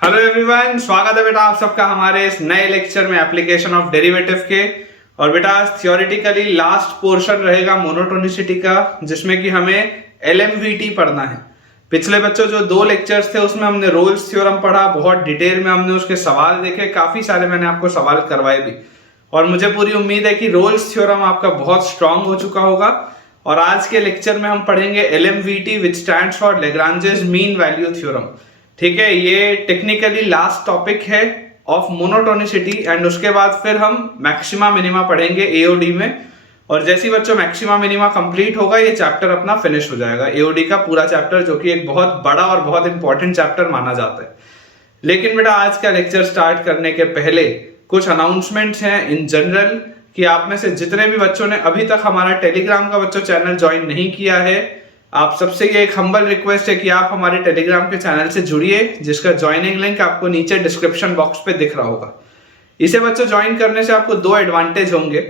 Hello everyone, स्वागत है बेटा आप सबका हमारे इस नए लेक्चर में एप्लीकेशन ऑफ डेरिवेटिव के। और बेटा थियोरेटिकली लास्ट पोर्शन रहेगा मोनोटोनिसिटी का, जिसमें कि हमें एलएमवीटी पढ़ना है। पिछले बच्चों जो 2 लेक्चर्स थे उसमें हमने रोल्स थ्योरम पढ़ा, बहुत डिटेल में हमने उसके सवाल देखे, काफी सारे मैंने आपको सवाल करवाए भी। और मुझे पूरी उम्मीद है कि रोल्स थ्योरम आपका बहुत स्ट्रांग हो चुका होगा। और आज के लेक्चर में हम पढ़ेंगे LMVT which stands for Lagrange's mean value theorem. ठीक है, ये टेक्निकली लास्ट टॉपिक है ऑफ मोनोटोनिसिटी। एंड उसके बाद फिर हम मैक्सिमा मिनिमा पढ़ेंगे एओडी में। और जैसे ही बच्चों मैक्सिमा मिनिमा कंप्लीट होगा ये चैप्टर अपना फिनिश हो जाएगा, एओडी का पूरा चैप्टर, जो कि एक बहुत बड़ा और बहुत इंपॉर्टेंट चैप्टर माना जाता है। लेकिन बेटा आज का लेक्चर स्टार्ट करने के पहले कुछ अनाउंसमेंट्स हैं इन जनरल, कि आप में से जितने भी बच्चों ने अभी तक हमारा टेलीग्राम का बच्चों चैनल ज्वाइन नहीं किया है, आप सबसे ये एक हम्बल रिक्वेस्ट है कि आप हमारे टेलीग्राम के चैनल से जुड़िए, जिसका ज्वाइनिंग लिंक आपको नीचे डिस्क्रिप्शन बॉक्स पे दिख रहा होगा। इसे बच्चों ज्वाइन करने से आपको 2 एडवांटेज होंगे।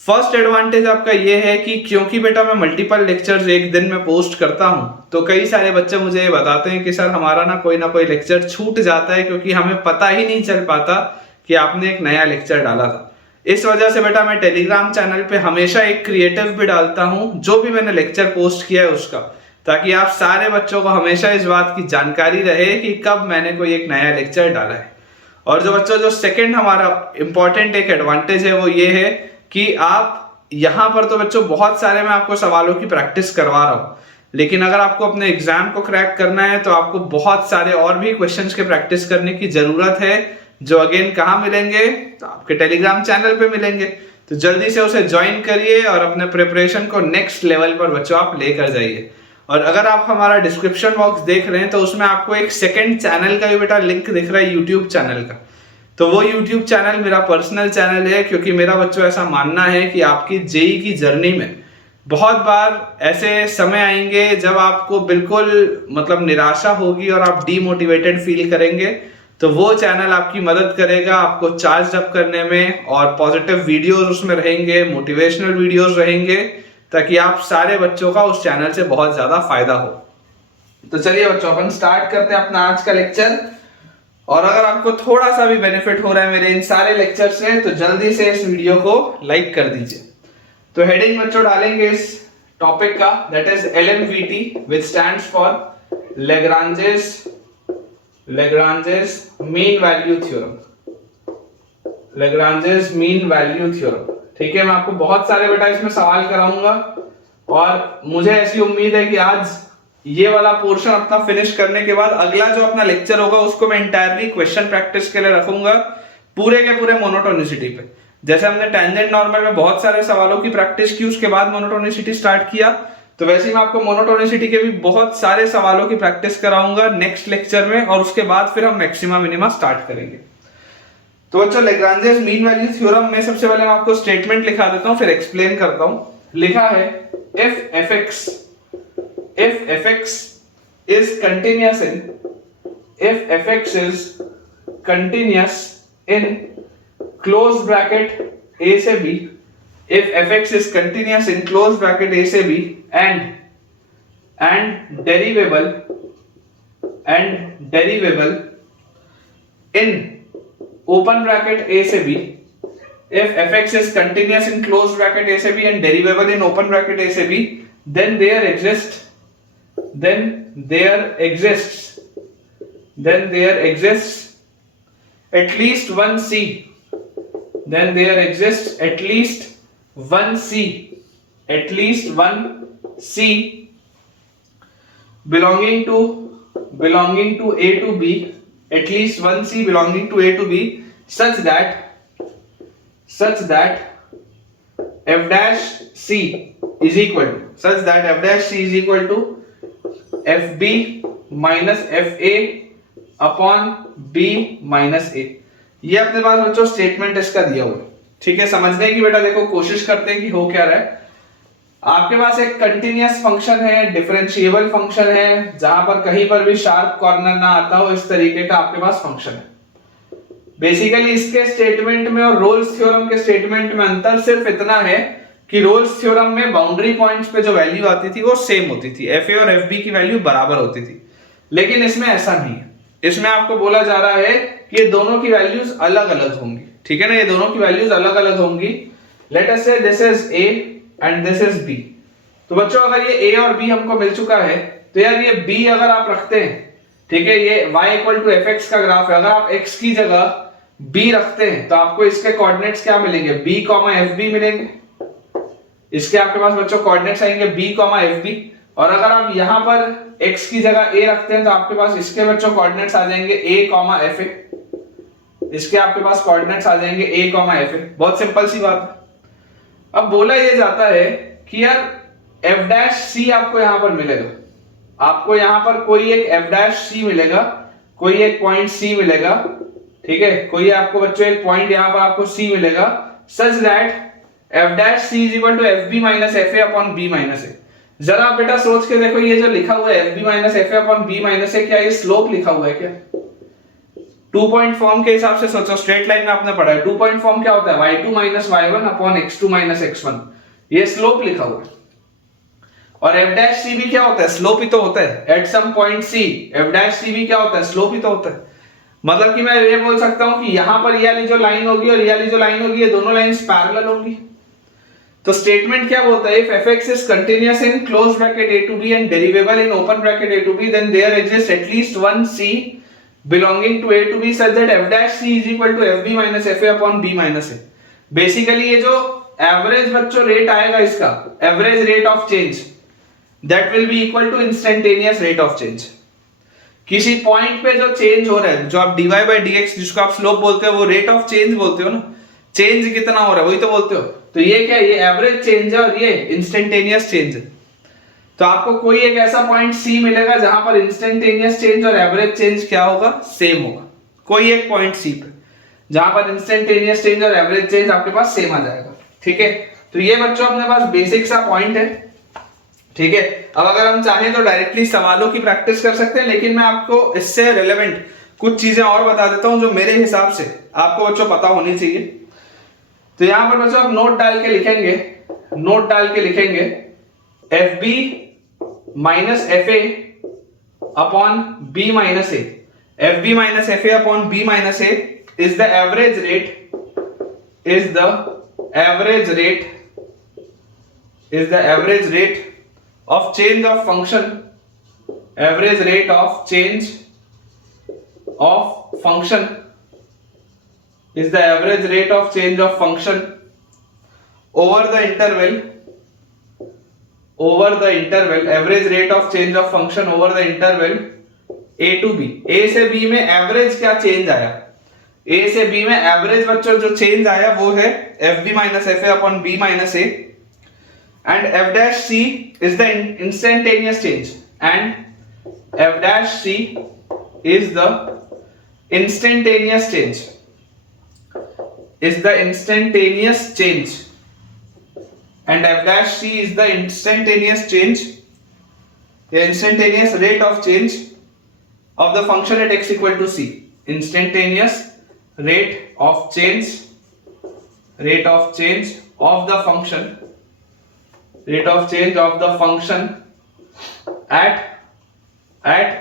फर्स्ट एडवांटेज आपका ये है कि क्योंकि बेटा मैं मल्टीपल लेक्चर्स एक दिन में पोस्ट करता हूं, तो कई सारे बच्चे मुझे ये बताते हैं कि सर हमारा ना कोई लेक्चर छूट जाता है, क्योंकि हमें पता ही नहीं चल पाता कि आपने एक नया लेक्चर डाला था। इस वजह से बेटा मैं टेलीग्राम चैनल पे हमेशा एक क्रिएटिव भी डालता हूं, जो भी मैंने लेक्चर पोस्ट किया है उसका, ताकि आप सारे बच्चों को हमेशा इस बात की जानकारी रहे कि कब मैंने कोई एक नया लेक्चर डाला है। और जो बच्चों जो सेकंड हमारा इंपॉर्टेंट एक एडवांटेज है वो ये है कि आप यहाँ पर तो बच्चों बहुत सारे मैं आपको सवालों की प्रैक्टिस करवा रहा हूँ, लेकिन अगर आपको अपने एग्जाम को क्रैक करना है तो आपको बहुत सारे और भी क्वेश्चंस के प्रैक्टिस करने की जरूरत है, जो अगेन कहाँ मिलेंगे, तो आपके टेलीग्राम चैनल पे मिलेंगे। तो जल्दी से उसे ज्वाइन करिए और अपने प्रिपरेशन को नेक्स्ट लेवल पर बच्चों आप लेकर जाइए। और अगर आप हमारा डिस्क्रिप्शन बॉक्स देख रहे हैं तो उसमें आपको एक सेकंड चैनल का भी बेटा लिंक दिख रहा है, यूट्यूब चैनल का। तो वो यूट्यूब चैनल मेरा पर्सनल चैनल है, क्योंकि मेरा बच्चों ऐसा मानना है कि आपकी जेई की जर्नी में बहुत बार ऐसे समय आएंगे जब आपको बिल्कुल मतलब निराशा होगी और आप डीमोटिवेटेड फील करेंगे। तो वो चैनल आपकी मदद करेगा आपको चार्ज अप करने में, और पॉजिटिव वीडियोस उसमें रहेंगे, मोटिवेशनल वीडियोस रहेंगे, ताकि आप सारे बच्चों का उस चैनल से बहुत ज्यादा फायदा हो। तो चलिए बच्चों अपन स्टार्ट करते हैं अपना आज का लेक्चर। और अगर आपको थोड़ा सा भी बेनिफिट हो रहा है मेरे इन सारे लेक्चर से, तो जल्दी से इस वीडियो को लाइक कर दीजिए। तो हेडिंग बच्चों डालेंगे इस टॉपिक का, that is LMVT which stands for Lagrange's mean value theorem. Lagrange's mean value theorem, ठीक है। मैं आपको बहुत सारे बेटा इसमें सवाल कराऊंगा, और मुझे ऐसी उम्मीद है कि आज ये वाला पोर्शन अपना फिनिश करने के बाद अगला जो अपना लेक्चर होगा उसको मैं इंटायरली क्वेश्चन प्रैक्टिस के लिए रखूंगा, पूरे के पूरे मोनोटोनिसिटी पे। जैसे हमने टेंजेंट नॉर्मल में बहुत सारे सवालों की प्रैक्टिस की, उसके बाद मोनोटोनिसिटी स्टार्ट किया, तो वैसे ही मैं आपको मोनोटोनिसिटी के भी बहुत सारे सवालों की प्रैक्टिस कराऊंगा नेक्स्ट लेक्चर में, और उसके बाद फिर हम मैक्सिमा मिनिमा स्टार्ट करेंगे। तो बच्चों लैग्रांजेस मीन वैल्यू थ्योरम में सबसे पहले मैं आपको स्टेटमेंट लिखा देता हूं, फिर एक्सप्लेन करता हूं। लिखा है if fx is continuous in close bracket a से b, if fx is continuous in close bracket a से b and derivable in open bracket a से b, if fx is continuous in close bracket a से b and derivable in open bracket a से b, then there exists at least one c, then there exists at least one c belonging to a to b, at least one c belonging to a to b, such that f dash c is equal to fb minus fa upon b minus a। ये अपने पास बच्चों statement इसका दिया हुआ है, ठीक है। समझने की बेटा देखो कोशिश करते हैं कि हो क्या रहा है। आपके पास एक कंटिन्यूअस फंक्शन है, डिफरेंशिएबल फंक्शन है, जहां पर कहीं पर भी शार्प कॉर्नर ना आता हो, इस तरीके का आपके पास फंक्शन है। बेसिकली इसके स्टेटमेंट में और रोल्स थ्योरम के स्टेटमेंट में अंतर सिर्फ इतना है कि रोल्स थ्योरम में बाउंड्री पॉइंट्स पे जो वैल्यू आती थी वो सेम होती थी, एफ ए और एफ बी की वैल्यू बराबर होती थी, लेकिन इसमें ऐसा नहीं है। इसमें आपको बोला जा रहा है कि ये दोनों की वैल्यूज अलग अलग होंगी, ठीक है ना, ये दोनों की वैल्यूज अलग अलग होंगी। Let us say this is A and this is B. तो बच्चों अगर ये ए और बी हमको मिल चुका है तो यार ये बी अगर आप रखते हैं, ठीक है, ये y equal to F X का ग्राफ है, अगर आप x की जगह b रखते हैं तो आपको इसके कोऑर्डिनेट्स क्या मिलेंगे, b कॉमा एफ बी मिलेंगे। इसके आपके पास बच्चों कोऑर्डिनेट्स आएंगे b कॉमा एफ बी। और अगर आप यहां पर x की जगह a रखते हैं तो आपके पास इसके बच्चों कोऑर्डिनेट्स आ जाएंगे a कॉमा एफ ए। इसके आपके पास कोऑर्डिनेट्स आ जाएंगे a कॉमा एफ ए। बहुत सिंपल सी बात है। अब बोला ये जाता है कि यार f डैश सी आपको यहां पर मिलेगा, आपको यहां पर कोई एक f डैश सी मिलेगा, कोई एक पॉइंट c मिलेगा, ठीक है, कोई आपको बच्चों एक पॉइंट यहां पर आपको c मिलेगा, such that f dash C is equal to F B minus F A upon B minus A. जरा आप बेटा सोच के देखो, ये जो लिखा हुआ है F B minus F A upon B minus A, क्या ये स्लोप लिखा हुआ है क्या? 2 पॉइंट फॉर्म के हिसाब से सोचो, स्ट्रेट लाइन में आपने पढ़ा है 2 पॉइंट फॉर्म क्या होता है, y2 minus y1 upon x2 minus x1, ये स्लोप लिखा हुआ है। और f डैश सी भी क्या होता है, स्लोप ही तो होता है। At some point c f dash C भी क्या होता है, स्लोप ही तो होता है। मतलब कि मैं ये बोल सकता हूं कि यहां पर ये वाली जो लाइन होगी और ये वाली जो लाइन होगी, ये दोनों लाइंस पैरेलल होंगी। तो स्टेटमेंट क्या बोलता है, if fx is continuous in closed bracket a to b and derivable in open bracket a to b, then there exists at least one c belonging to a to b such that f dash c is equal to fb minus fa upon b minus a। Basically ये जो average बच्चों rate आएगा इसका, average rate of change, that will be equal to instantaneous rate of change. किसी point पे जो change हो रहा है, जो आप dy by dx जिसको आप स्लोप बोलते हो, वो रेट ऑफ चेंज बोलते हो ना, चेंज कितना हो रहा है वही तो बोलते हो। तो ये क्या, ये एवरेज चेंज है और ये इंस्टेंटेनियस चेंज है। तो आपको कोई एक ऐसा पॉइंट C मिलेगा जहां पर इंस्टेंटेनियस चेंज और एवरेज चेंज क्या होगा, सेम होगा। कोई एक पॉइंट C पे जहां पर इंस्टेंटेनियस चेंज और एवरेज चेंज आपके पास सेम आ जाएगा, ठीक है। तो ये बच्चों अपने पास बेसिक सा पॉइंट है, ठीक है। अब अगर हम चाहें तो डायरेक्टली सवालों की प्रैक्टिस कर सकते हैं, लेकिन मैं आपको इससे रिलेवेंट कुछ चीजें और बता देता हूं जो मेरे हिसाब से आपको बच्चों पता होनी चाहिए। तो यहां पर बच्चों आप नोट डाल के लिखेंगे, नोट डाल के लिखेंगे F B minus F A upon B minus A. F B minus F A upon B minus A is the average rate, is the average rate, is the average rate of change of function, average rate of change of function is the average rate of change of function over the interval, over the interval, average rate of change of function over the interval a to b। a से b में average क्या change आया, a से b में average बच्चों जो change आया वो है F B minus F A upon B minus A. And f dash c is the instantaneous change, and f dash c is the instantaneous change, is the instantaneous change, and f dash c is the instantaneous change, the instantaneous rate of change of the function at x equal to c। instantaneous rate of change, rate of change of the function, rate of change of the function at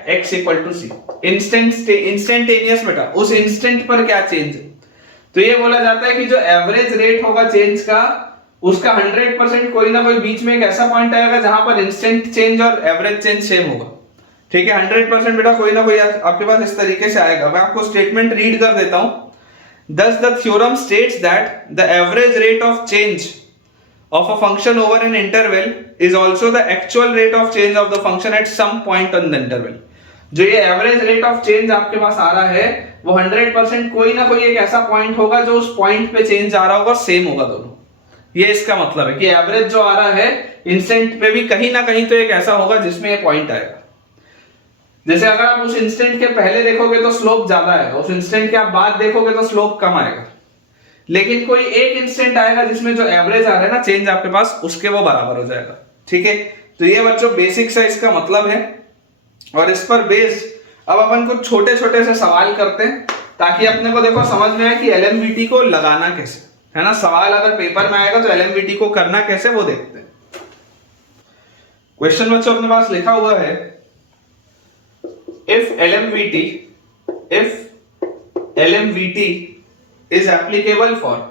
x equal to c। Instantaneous बेटा उस instant पर क्या change है। तो ये बोला जाता है कि जो एवरेज रेट होगा चेंज का, उसका 100% कोई ना कोई बीच में एक ऐसा पॉइंट आएगा जहां पर इंस्टेंट चेंज और एवरेज चेंज सेम होगा, ठीक है। 100% बेटा कोई ना कोई आपके पास इस तरीके से आएगा। मैं आपको स्टेटमेंट रीड कर देता हूं। Thus the theorem states that the average rate of change of a function over an interval is also the actual rate of change of the function at some point on the interval। जो ये average rate of change आपके पास आ रहा है वो 100% कोई ना कोई एक ऐसा पॉइंट होगा जो उस पॉइंट पे चेंज आ रहा होगा, सेम होगा दोनों। ये इसका मतलब है कि एवरेज जो आ रहा है इंस्टेंट पे भी कहीं ना कहीं तो एक ऐसा होगा जिसमें ये पॉइंट आएगा। जैसे अगर आप उस इंस्टेंट के पहले देखोगे तो स्लोप ज्यादा आएगा, उस इंस्टेंट के आप बाद देखोगे तो स्लोप कम आएगा, लेकिन कोई एक इंस्टेंट आएगा जिसमें जो एवरेज आ रहा है ना चेंज आपके पास, उसके वो बराबर हो जाएगा, ठीक है। तो ये बच्चों बेसिक सा इसका मतलब है। और इस पर बेस्ड अब अपन कुछ छोटे छोटे से सवाल करते हैं ताकि अपने को देखो समझ में आए कि एलएमवीटी को लगाना कैसे है ना। सवाल अगर पेपर में आएगा तो एलएमवीटी को करना कैसे वो देखते हैं। क्वेश्चन बच्चों अपने पास लिखा हुआ है, if एलएमवीटी if LMVT is applicable for,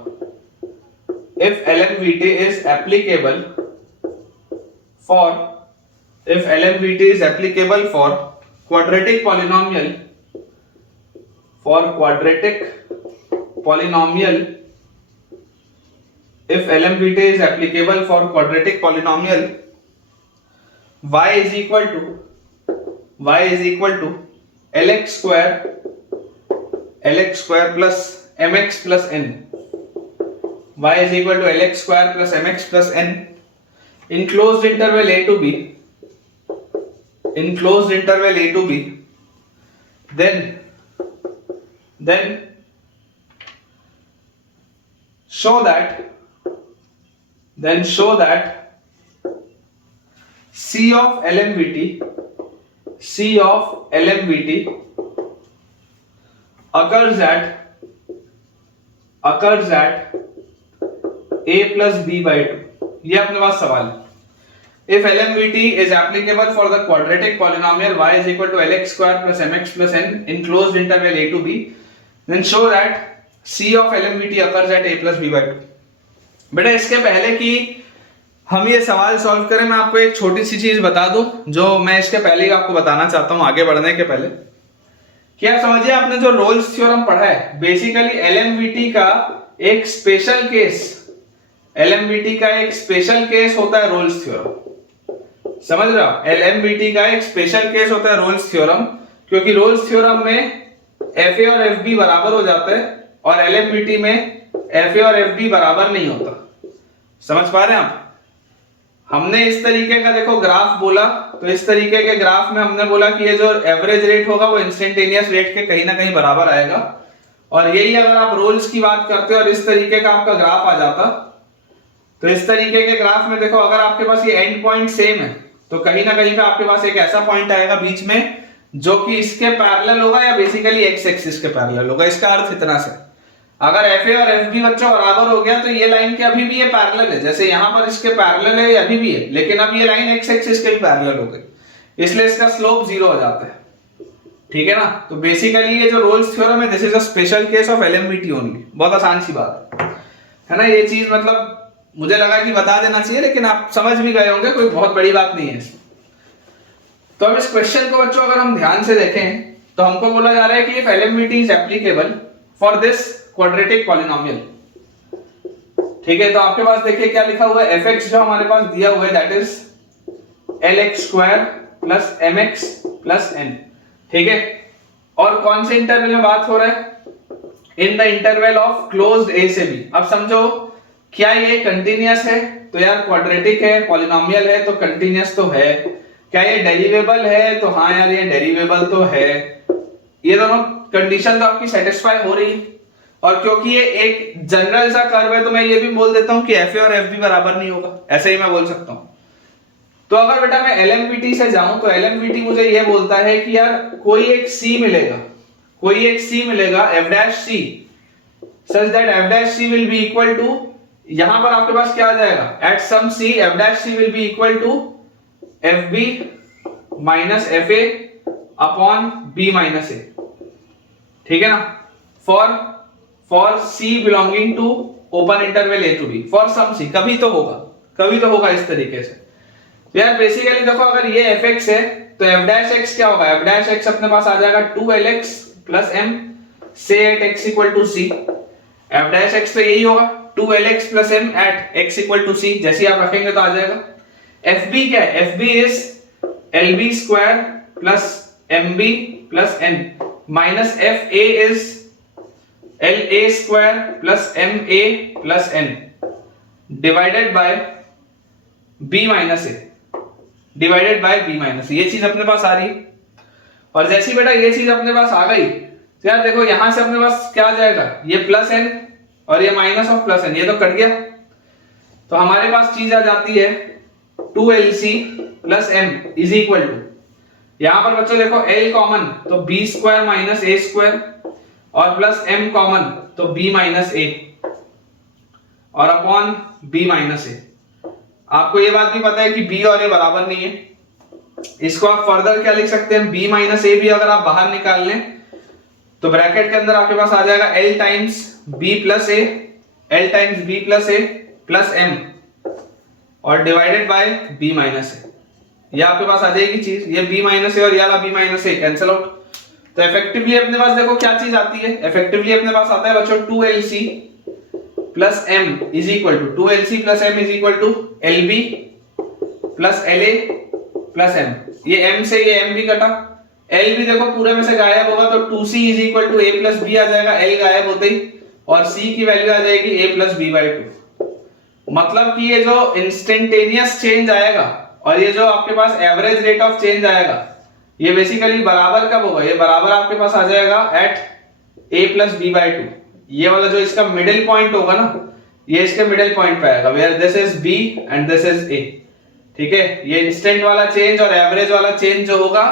if LMVT is applicable for, if LMVT is applicable for quadratic polynomial, for quadratic polynomial, if LMVT is applicable for quadratic polynomial, y is equal to lx square plus mx plus n, y is equal to lx square plus mx plus n in closed interval a to b, in closed interval a to b, then show that C of LMVT occurs at a plus b by 2. ये अपने पास सवाल है. If LMVT is applicable for the quadratic polynomial y is equal to lx square plus mx plus n in closed interval a to b, then show that C of LMVT occurs at a plus b by 2. बेटा इसके पहले कि हम ये सवाल solve करें, मैं आपको एक छोटी सी चीज बता दूं जो मैं इसके पहले ही आपको बताना चाहता हूं आगे बढ़ने के पहले. क्या समझिए, आपने जो रोल्स थ्योरम पढ़ा है, बेसिकली LMVT का एक स्पेशल केस, LMVT का एक स्पेशल केस होता है रोल्स थ्योरम. समझ रहे हो? LMVT का एक स्पेशल केस होता है रोल्स थ्योरम, क्योंकि रोल्स थ्योरम में FA और FB बराबर हो जाते हैं और LMVT में FA और FB बराबर नहीं होता. समझ पा रहे हैं आप? हमने इस तरीके का देखो ग्राफ बोला, तो इस तरीके के ग्राफ में हमने बोला कि ये जो एवरेज रेट होगा वो इंस्टेंटेनियस रेट के कहीं ना कहीं बराबर आएगा. और यही अगर आप रोल्स की बात करते हो और इस तरीके का आपका ग्राफ आ जाता, तो इस तरीके के ग्राफ में देखो अगर आपके पास ये एंड पॉइंट सेम है तो कहीं ना कहीं का आपके पास एक ऐसा पॉइंट आएगा बीच में जो कि इसके पैरेलल होगा या बेसिकली एक्स एक्सिस के पैरेलल होगा. इसका अर्थ इतना से, अगर FA और FB बच्चों बराबर हो गया तो ये लाइन के अभी भी ये पैरेलल है, जैसे यहां पर इसके पैरेलल है, अभी भी है, लेकिन अब ये लाइन एक्स एक्सिस के भी पैरेलल हो गई, इसलिए इसका स्लोप 0 हो जाता है. ठीक है ना? तो बेसिकली ये जो रोल्स थ्योरम है, this is a special case of LMVT only. बहुत आसान सी बात है ना ये चीज, मतलब मुझे लगा कि बता देना चाहिए, लेकिन आप समझ भी गए होंगे, कोई बहुत बड़ी बात नहीं है इसमें. तो अब इस क्वेश्चन को बच्चों अगर हम ध्यान से देखें तो हमको बोला जा रहा है कि if LMVT is applicable for this quadratic polynomial, ठीक है, तो आपके पास देखिए क्या लिखा हुआ है, fx जो हमारे पास दिया हुआ है that is lx square plus mx plus n. ठीक है, और कौन से इंटरवल में बात हो रहा है? इन the interval of closed a से b. अब समझो, क्या ये कंटिन्यूअस है? तो यार क्वाड्रेटिक है, पॉलिनोमियल है तो कंटिन्यूअस तो है. क्या ये डेरिवेबल है? तो हाँ यार ये डेरिवेबल तो है. ये दोनों कंडीशन तो आपकी सेटिस्फाई हो रही है. और क्योंकि ये एक जनरल सा कर्व है तो मैं ये भी बोल देता हूं कि FA और FB बराबर नहीं होगा, ऐसे ही मैं बोल सकता हूं. तो अगर बेटा मैं LMVT से जाऊं तो LMVT मुझे ये बोलता है कि यार कोई एक C मिलेगा, कोई एक C मिलेगा f' such that f' will be equal to, यहां पर आपके पास क्या आ जाएगा, at some C f' will be equal to FB minus FA upon B minus A. ठीक है ना? for C belonging to open interval A to B, for some C, कभी तो होगा इस तरीके से. तो यार बेसिकली देखो, अगर ये fx है तो f' क्या होगा, f' अपने पास आ जाएगा 2lx plus m say at x equal to C. f' तो यही होगा 2lx plus m at x equal to C, जैसे आप रखेंगे तो आ जाएगा. FB क्या है? FB is LB square plus MB plus n minus FA is LA square plus MA plus n divided by B minus A, divided by B minus. ये चीज अपने पास आ रही है. और जैसी बेटा ये चीज अपने पास आ गई तो यार देखो यहां से अपने पास क्या आ जाएगा, ये प्लस n और ये माइनस ऑफ प्लस n, ये तो कट गया. तो हमारे पास चीज आ जाती है 2lc plus m is equal to, यहां पर बच्चों देखो l कॉमन तो b square minus a square और प्लस m कॉमन तो b माइनस a और अपॉन b माइनस a. आपको ये बात भी पता है कि b और a बराबर नहीं है. इसको आप फर्दर क्या लिख सकते हैं, b माइनस a भी अगर आप बाहर निकाल लें तो ब्रैकेट के अंदर आपके पास आ जाएगा L टाइम्स B प्लस ए, L टाइम्स B प्लस ए प्लस M और divided by B minus A. ये आपके पास आ जाएगी चीज, ये B माइनस ए और ये वाला B माइनस ए कैंसिल आउट। तो इफेक्टिवली अपने पास देखो क्या चीज आती है, इफेक्टिवली अपने पास आता है बच्चों 2LC plus M is equal to 2LC plus M is equal to LB plus LA plus M। ये M से ये M भी कटा, L भी देखो पूरे में से गायब होगा तो 2C is equal to A plus B आ जाएगा, L गायब होते ही, और C की वैल्यू आ जाएगी A प्लस B बाई 2। मतलब कि ये जो इंस्टेंटेनियस चेंज आएगा और ये जो आपके पास एवरेज रेट ऑफ चेंज आएगा, ये बेसिकली बराबर कब होगा, ये बराबर आपके पास आ जाएगा at A plus B by 2। ये वाला जो इसका मिडिल पॉइंट होगा ना, ये इसके मिडिल पॉइंट पे आएगा, where this is B and this is A। ठीक है, ये इंस्टेंट वाला चेंज और एवरेज वाला चेंज जो होगा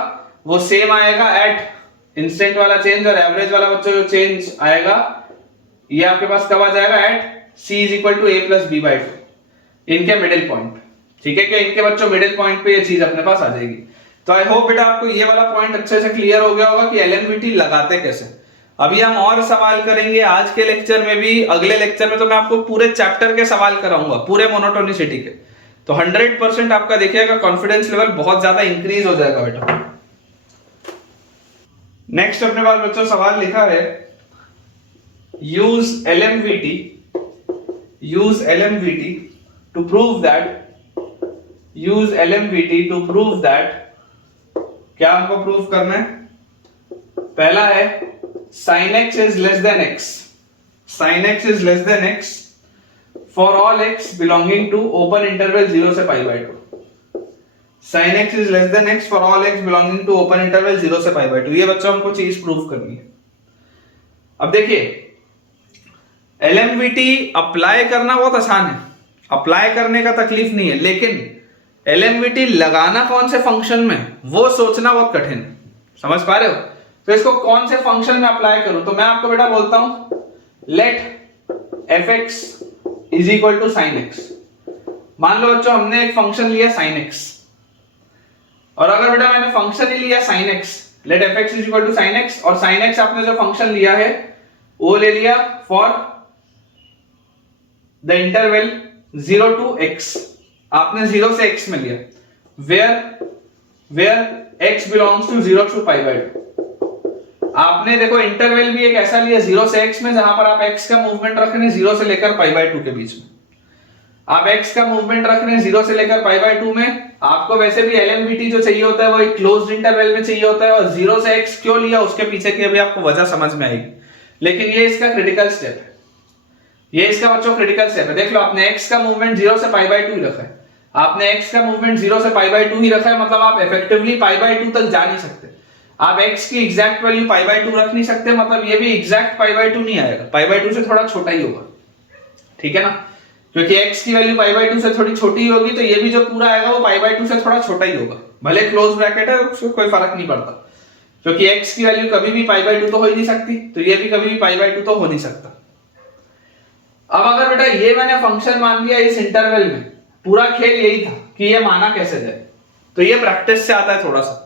वो सेम आएगा एट इंस्टेंट वाला चेंज और एवरेज वाला बच्चों जो चेंज आएगा ये आपके पास कब आ जाएगा at C is equal to A plus B by 2, इनके मिडिल पॉइंट। ठीक है, कि इनके बच्चों मिडिल पॉइंट पे ये चीज अपने पास आ जाएगी। तो आई होप बेटा आपको ये वाला पॉइंट अच्छे से क्लियर हो गया होगा कि LMVT लगाते कैसे। अभी हम और सवाल करेंगे आज के लेक्चर में भी, अगले लेक्चर में तो मैं आपको पूरे चैप्टर के सवाल कराऊंगा, पूरे मोनोटोनिसिटी के। तो 100% आपका देखिएगा कॉन्फिडेंस लेवल बहुत ज्यादा इंक्रीज हो जाएगा बेटा। नेक्स्ट अपने पास बच्चों सवाल लिखा है, use LMVT to prove that क्या हमको प्रूव करना है? पहला है sin x is less than x for all x belonging to open interval 0 से pi by 2। sin x is less than x for all x belonging to open interval 0 से pi by 2। ये बच्चों हमको चीज प्रूव करनी है। अब देखिए LMVT अप्लाई करना बहुत आसान है, अप्लाई करने का तकलीफ नहीं है, लेकिन LMVT लगाना कौन से फंक्शन में वो सोचना बहुत कठिन है। समझ पा रहे हो? तो इसको कौन से फंक्शन में अप्लाई करूं? तो मैं आपको बेटा बोलता हूं let fx is equal to sine x। मान लो बच्चों हमने एक फंक्शन लिया sin x, और अगर बेटा मैंने फंक्शन ही लिया sin x, let fx is equal to sin x, और sin x आपने जो फंक्शन लिया है वो ले लिया for the interval 0 to x, आपने 0 से x में लिया, where x belongs to 0 to pi by 2। आपने देखो इंटरवल भी एक ऐसा लिया 0 से x में जहां पर आप x का मूवमेंट रख रहे हैं 0 से लेकर pi by 2 के बीच में। आप x का मूवमेंट रख रहे हैं 0 से लेकर pi by 2 में। आपको वैसे भी LMVT जो चाहिए होता है वो एक क्लोज्ड इंटरवल में चाहिए होता है, और 0 से x क्यों लिया उसके पीछे की अभी आपको वजह समझ में आएगी, लेकिन ये इसका क्रिटिकल स्टेप है। ये इसका बच्चों क्रिटिकल स्टेप है। देख लो आपने x का मूवमेंट 0 से pi by 2 रखा है, आपने x का मूवमेंट 0 से pi by 2 ही रखा है, मतलब आप इफेक्टिवली pi by 2 तक जा नहीं सकते। आप x की एग्जैक्ट वैल्यू pi by 2 रख नहीं सकते, मतलब ये भी एग्जैक्ट pi by 2 नहीं आएगा, pi by 2 से थोड़ा छोटा ही होगा। ठीक है ना, क्योंकि x की वैल्यू pi by 2 से थोड़ी छोटी ही होगी, तो ये भी जो पूरा आएगा वो pi by 2 से थोड़ा छोटा ही होगा। भले क्लोज ब्रैकेट है उससे कोई फर्क नहीं पड़ता, क्योंकि x की वैल्यू कभी भी pi by 2 तो हो ही नहीं सकती, तो ये भी कभी भी pi by 2 तो हो नहीं सकता। अब अगर बेटा ये मैंने फंक्शन मान लिया इस इंटरवल में, पूरा खेल यही था कि ये माना कैसे जाए, तो ये प्रैक्टिस से आता है थोड़ा सा।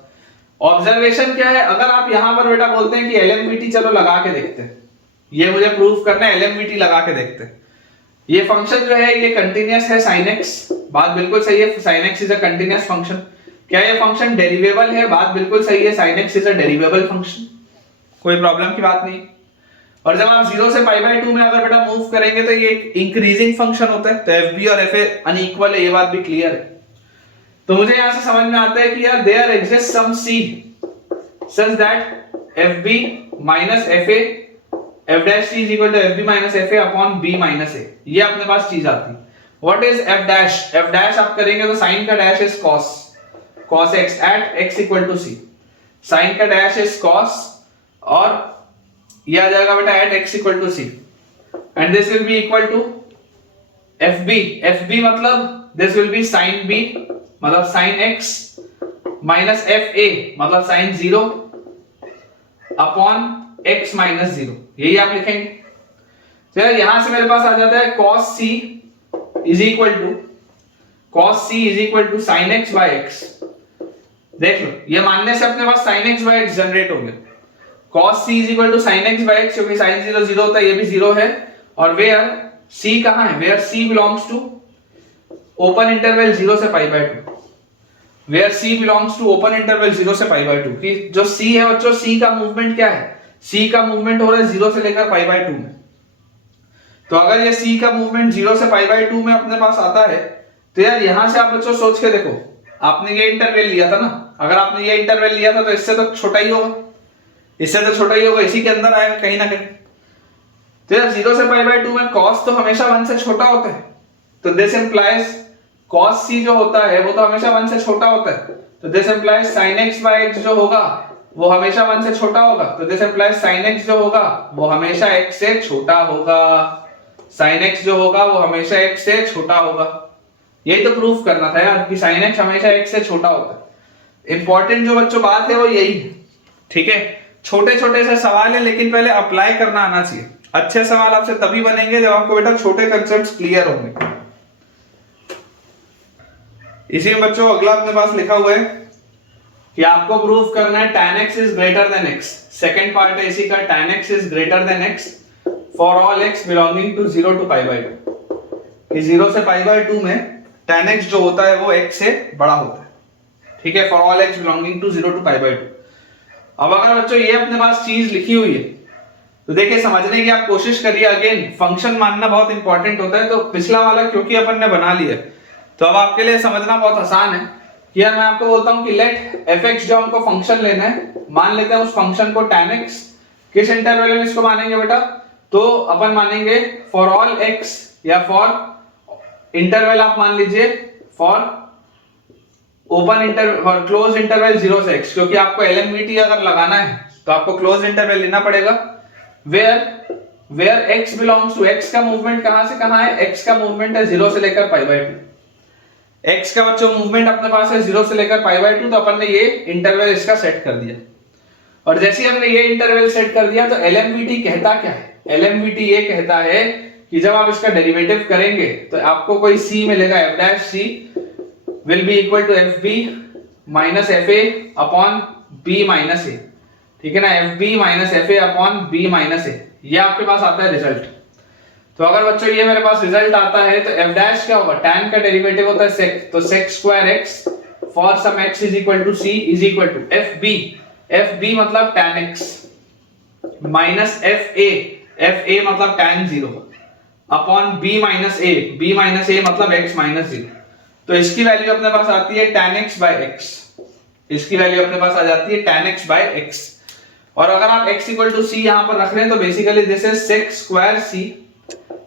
ऑब्जर्वेशन क्या है, अगर आप यहां पर बेटा बोलते हैं कि LMVT चलो लगा के देखते हैं, ये मुझे प्रूफ करना है, LMVT लगा के देखते हैं। ये फंक्शन जो है ये कंटिन्यूअस है sin x, बात बिल्कुल सही है, sin x is a continuous function. क्या ये फंक्शन डेरिवेबल है? बात बिल्कुल सही है, sin x is a derivable function, कोई प्रॉब्लम की बात नहीं। और जब आप 0 से pi by 2 में अगर बेटा मूव करेंगे तो ये एक इंक्रीजिंग फंक्शन होता है, तो FB और FA अनइक्वल है, ये बात भी क्लियर है। तो मुझे यहां से समझ में आता है कि यार there exist some C such that FB minus FA f dash C is equal to FB minus FA upon B minus A, ये अपने पास चीज आती है। What is f dash? f dash आप करेंगे तो sin का dash is cos x at x equal to C, sin का dash is cos, और ये आ जाएगा बेटा at x equal to C, and this will be equal to FB मतलब this will be sin B मतलब sin x minus FA मतलब sin 0 upon x minus 0, यही आप लिखेंगे। तो यहां से मेरे पास आ जाता है cos C is equal to sin x by x। देख लो ये मानने से अपने पास sin x by x generate हो गया। cos c is equal to sin x by x, क्योंकि sin 0 0 होता है, ये भी 0 है। और वेयर c कहाँ है, where c belongs to open interval 0 से pi by 2, where c belongs to open interval 0 से पाई बाय 2, कि जो c है बच्चों, c का मूवमेंट क्या है, c का मूवमेंट हो रहा है 0 से लेकर पाई बाय 2 में। तो अगर ये c का मूवमेंट 0 से पाई बाय 2 में अपने पास आता है, तो यार यहां से आप बच्चों सोच के देखो, आपने ये इंटरवल लिया था ना, अगर आपने ये इंटरवल लिया था तो इससे तो छोटा ही होगा, इससे तो छोटा ही होगा, इसी के अंदर आएगा कहीं ना कहीं। तो यार 0 से पाई बाय 2 में cos तो हमेशा 1 से छोटा होता है, तो दिस इंप्लाइज cos c जो होता है वो तो हमेशा 1 से छोटा होता है, तो this implies sin x by x जो होगा वो हमेशा 1 से छोटा होगा, तो दिस इंप्लाइज sin x जो होगा वो हमेशा x से छोटा होगा, sin x जो होगा वो हमेशा x से छोटा होगा। यही तो प्रूफ करना था यार कि sin x हमेशा x से छोटा होता है। इंपॉर्टेंट जो बच्चों बात है वो यही है, ठीक है। छोटे छोटे से सवाल है, लेकिन पहले अप्लाई करना आना चाहिए। अच्छे सवाल आपसे तभी बनेंगे जब आपको बेटा छोटे कंसेप्ट्स क्लियर होंगे। इसी में बच्चों अगला अपने पास लिखा हुआ है कि आपको प्रूफ करना है tan x is greater than x। Second part है इसी का, tan x is greater than x for all x belonging to 0 to pi by 2, कि 0 से पाई बाय 2 में tan x जो होता है वो x से बड़ा होता है, ठीक है, for all x belonging to 0 to pi by 2। अब अगर बच्चों ये अपने पास चीज लिखी हुई है तो देखिए समझने की आप कोशिश करिए। अगेन फंक्शन मानना बहुत इंपॉर्टेंट होता है, तो पिछला वाला क्योंकि अपन ने बना लिया तो अब आपके लिए समझना बहुत आसान है कि यार मैं आपको बोलता हूं कि लेट fx जो हमको फंक्शन लेना है, मान लेते हैं उस फंक्शन को tan x, किस इंटरवल में इसको मानेंगे बेटा, तो अपन मानेंगे फॉर ऑल x, या फॉर इंटरवल आप मान लीजिए for open interval, close interval 0 से x, क्योंकि आपको LMVT अगर लगाना है तो आपको क्लोज इंटरवल लेना पड़ेगा। Where x belongs to, x का मूवमेंट कहां से कहां है, x का मूवमेंट है 0 से लेकर पाई बाय 2, x का बच्चों मूवमेंट अपने पास है 0 से लेकर पाई बाय 2, तो अपन ने ये इंटरवल इसका सेट कर दिया। और जैसे ही हमने ये इंटरवल सेट कर दिया तो LMVT कहता क्या है, LMVT ये कहता है कि जब आप इसका डेरिवेटिव करेंगे तो आपको कोई c मिलेगा, f' will be equal to fb minus fa upon b minus a, ठीक है ना, fb minus fa upon b minus a, ये आपके पास आता है रिजल्ट। तो अगर बच्चों ये मेरे पास रिजल्ट आता है तो f' क्या होगा, tan का डेरिवेटिव होता है sec, तो sec square x for some x is equal to c is equal to fb मतलब tan x minus fa मतलब tan 0 upon b minus a मतलब x minus 0। तो इसकी वैल्यू अपने पास आती है tan x by x, इसकी वैल्यू अपने पास आ जाती है tan x by x। और अगर आप x इक्वल टू c यहां पर रख रहे हैं तो basically this is sec square c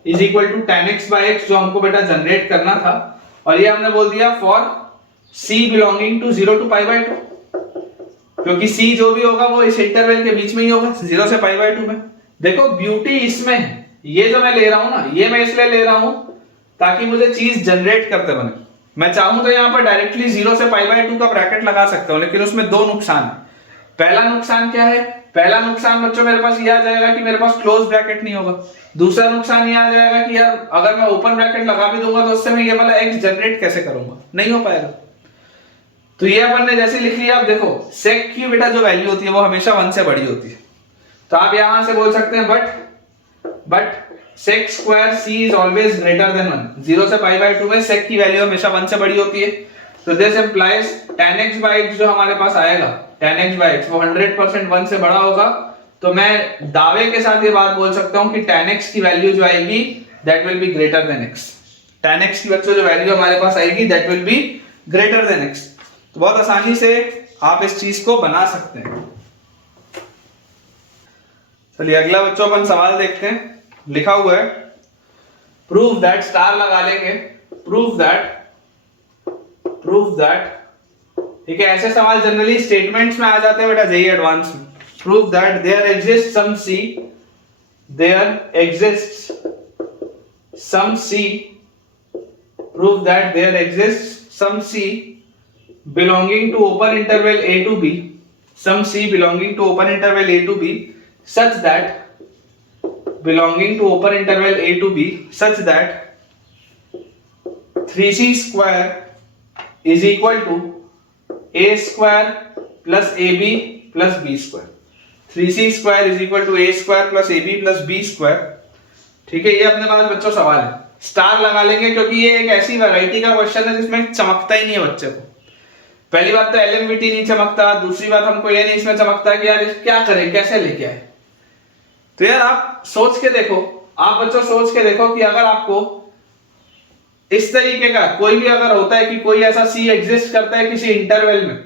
is equal to tan x by x, जो हमको बेटा जनरेट करना था, और ये हमने बोल दिया for c belonging to 0 to pi by 2, क्योंकि c जो भी होगा वो इस इंटरवल के बीच में ही होगा 0 से पाई बाय 2 में। देखो ब्यूटी इसमें है, ये जो मैं ले रहा हूं ना, ये मैं इसलिए ले रहा हूं ताकि मुझे चीज जनरेट करते बने। मैं चाहूं तो यहां पर डायरेक्टली 0 से पाई बाय 2 का ब्रैकेट लगा सकता हूं, लेकिन उसमें दो नुकसान है। पहला नुकसान क्या है, पहला नुकसान बच्चों मेरे पास ये आ जाएगा कि मेरे पास क्लोज ब्रैकेट नहीं होगा। दूसरा नुकसान ये आ जाएगा कि यार अगर मैं ओपन ब्रैकेट लगा भी दूंगा तो उससे मैं ये वाला x जनरेट कैसे करूंगा, नहीं हो पाएगा। तो ये अपन ने जैसे लिख लिया, आप देखो sec की बेटा जो वैल्यू होती है वो हमेशा 1 से बड़ी होती है, तो आप यहां से बोल सकते हैं but sec square c is always greater than 1, 0 से पाई बाय 2 में sec की वैल्यू हमेशा 1 से बड़ी होती है। तो this implies tan x by x जो हमारे पास आएगा, tan x by x वो 100% 1 से बड़ा होगा। तो मैं दावे के साथ ये बात बोल सकता हूं कि tan x की वैल्यू जो आएगी that will be greater than x, tan x की बच्चों जो वैल्यू हमारे पास आएगी that will be greater than x। तो बहुत आसानी से आप इस चीज को बना सकते हैं। चलिए अगला बच्चों अपन सवाल देखते हैं। लिखा हुआ है प्रूव दैट, स्टार लगा लेंगे, प्रूव दैट, ठीक है। ऐसे सवाल जनरली स्टेटमेंट्स में आ जाते हैं बेटा जेईई एडवांस में। Prove that there exist some c belonging to open interval a to b, some c belonging to open interval a to b such that belonging to open interval a to b such that 3c square is equal to a square plus ab plus b square। 3c² is equal to a² plus ab plus b²। ठीक है, ये अपने पास बच्चों सवाल है, star लगा लेंगे क्योंकि ये एक ऐसी वैरायटी का क्वेश्चन है जिसमें चमकता ही नहीं है बच्चे को। पहली बात तो एलएमवीटी नहीं चमकता, दूसरी बात हमको ये नहीं इसमें चमकता कि यार क्या करें, कैसे लेके आए। तो यार आप सोच के देखो, आप बच्चों सोच के देखो कि अगर आपको इस तरीके का कोई भी अगर होता है कि कोई ऐसा सी एग्जिस्ट करता है किसी इंटरवल में,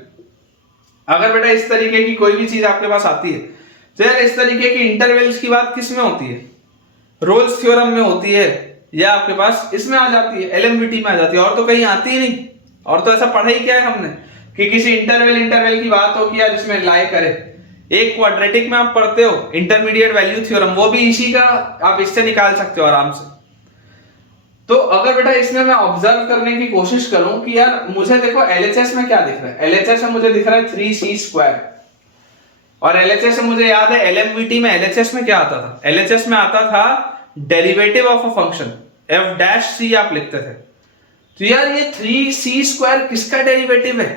अगर बेटा इस तरीके की कोई भी चीज आपके पास आती है, तो यार इस तरीके की इंटरवल्स की बात किस में होती है, रोल्स थ्योरम में होती है, या आपके पास इसमें आ जाती है, एलएमवीटी में आ जाती है, और तो कहीं आती ही नहीं। और तो ऐसा पढ़ा ही क्या है हमने कि किसी इंटरवल की बात हो कि यार जिसमें लाई करे। एक क्वाड्रेटिक में आप पढ़ते हो इंटरमीडिएट वैल्यू थ्योरम, वो भी इसी का आप इससे निकाल सकते हो आराम से। तो अगर बेटा इसमें मैं ऑब्जर्व करने की कोशिश करूं कि यार मुझे देखो एलएचएस में क्या दिख रहा है, एलएचएस में मुझे दिख रहा है 3c², और एलएचएस में मुझे याद है एलएमवीटी में एलएचएस में क्या आता था, एलएचएस में आता था derivative of a function f' आप लिखते थे। तो यार ये 3c² किसका डेरिवेटिव है,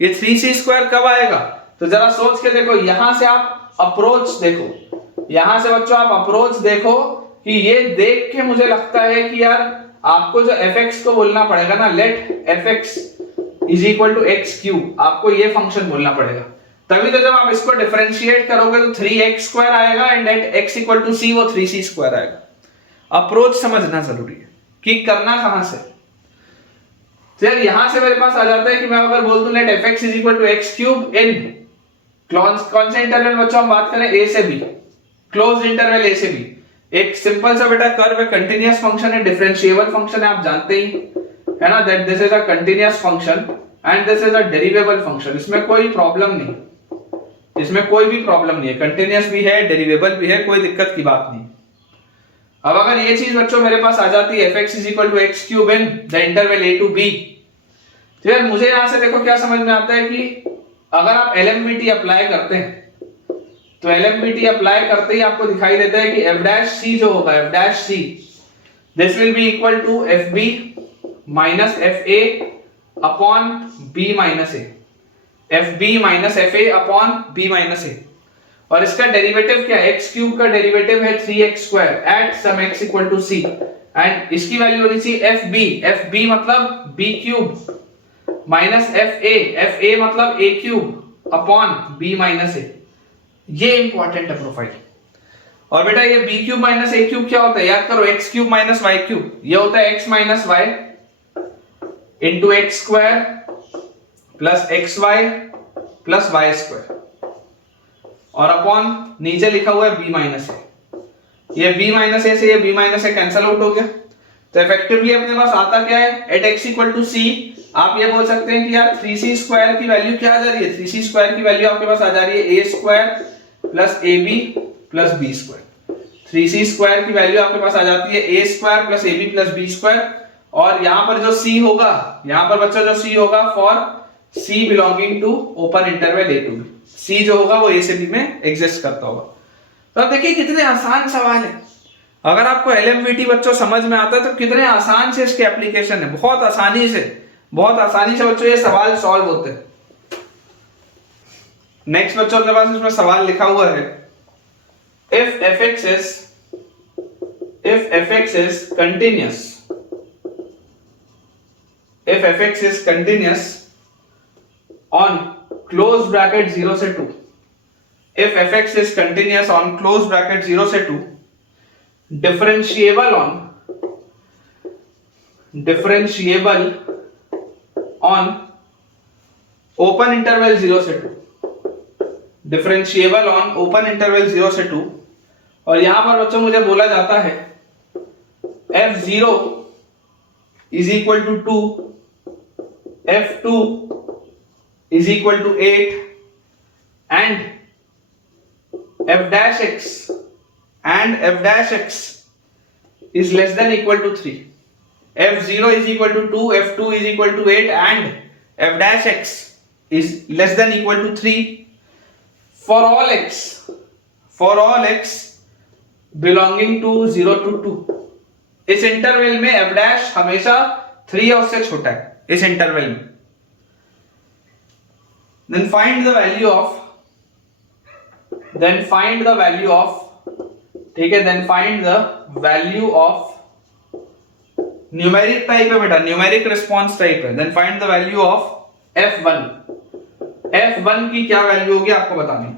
ये 3c² कब आएगा, तो जरा सोच के देखो, यहां से आप अप्रोच देखो, यहां से बच्चों आप अप्रोच देखो कि ये देख के मुझे लगता है कि यार आपको जो fx को बोलना पड़ेगा ना, let fx is equal to x³, आपको ये फंक्शन बोलना पड़ेगा। तभी तो जब आप इसको डिफरेंशिएट करोगे तो 3x² आएगा and at x equal to c वो 3c² आएगा। अप्रोच समझना जरूरी है कि करना कहां से। तो यार यहां से मेरे पास आ जाता है कि मैं अगर बोल दूं let fx is equal to x³ in कौन से इंटरवल बच्चों हम बात करें, a से b, क्लोज्ड इंटरवल a से b, एक सिंपल सा बेटा कर्व है, कंटीन्यूअस फंक्शन है, डिफरेंशिएबल फंक्शन है, आप जानते ही है ना, that this is a continuous function and this is a derivable function. इसमें कोई प्रॉब्लम नहीं, इसमें कोई भी प्रॉब्लम नहीं है, कंटीन्यूअस भी है, डेरिवेबल भी है, कोई दिक्कत की बात नहीं। अब अगर ये चीज बच्चों मेरे पास आ जाती है fx is equal to x³ in the interval a to b, तो यार मुझे यहां से देखो क्या समझ में आता है कि अगर आप एलएमवीटी अप्लाई करते हैं तो एलएमवीटी अप्लाई करते ही आपको दिखाई देता है कि f' जो होगा f' this will be equal to fb minus fa upon b minus a, fb minus fa upon b minus a, और इसका डेरिवेटिव क्या है, x³ का डेरिवेटिव है 3x² at some x equal to c, and इसकी value होनी चाहिए fb मतलब b³ माइनस fa मतलब a³ upon b minus a। ये इंपॉर्टेंट है प्रोफाइल। और बेटा ये b³ माइनस a³ क्या होता है, याद करो x³ माइनस y³, ये होता है x minus y into x² plus xy plus y², और अपॉन नीचे लिखा हुआ है b माइनस a, ये b माइनस a से ये b minus a cancel out हो गया। तो इफेक्टिवली अपने पास आता क्या है, at x equal to c आप ये बोल सकते हैं कि यार 3c² की वैल्यू क्या आ जा रही है, 3c² की वैल्यू आपके पास आ जा रही है a² plus ab plus b²। 3c² की वैल्यू आपके पास आ जाती है a² plus ab plus b², और यहां पर जो c होगा, यहां पर बच्चा जो c होगा for c belonging to open interval a to b, c जो होगा वो a से b में एग्जिस्ट करता होगा। तो अब देखिए कितने आसान सवाल है, अगर आपको एलएमवीटी बच्चों समझ में आता है तो कितने आसान से इसके एप्लीकेशन है, बहुत आसानी से बच्चों ये सवाल सॉल्व होते हैं। नेक्स्ट बच्चों के पास इसमें सवाल लिखा हुआ है, if fx is continuous on close bracket 0 से 2, if fx is continuous on close bracket 0 से 2, differentiable on open interval 0 से 2, डिफरेंशिएबल ऑन ओपन इंटरवल 0 से 2, और यहां पर बच्चों मुझे बोला जाता है f0 is equal to 2, f2 is equal to 8 and f'(x) is less than equal to 3, f0 is equal to 2, f2 is equal to 8 and f'(x) is less than equal to 3 for all x belonging to 0 to 2। इस interval में f' हमेशा 3 या उससे छोटा है इस interval में। Then find the value of then find the value of, ठीक है, then find the value of numeric type है बेटा, न्यूमेरिक रिस्पॉन्स टाइप है, then find the value of F1। F1 की क्या वैल्यू होगी आपको बतानी,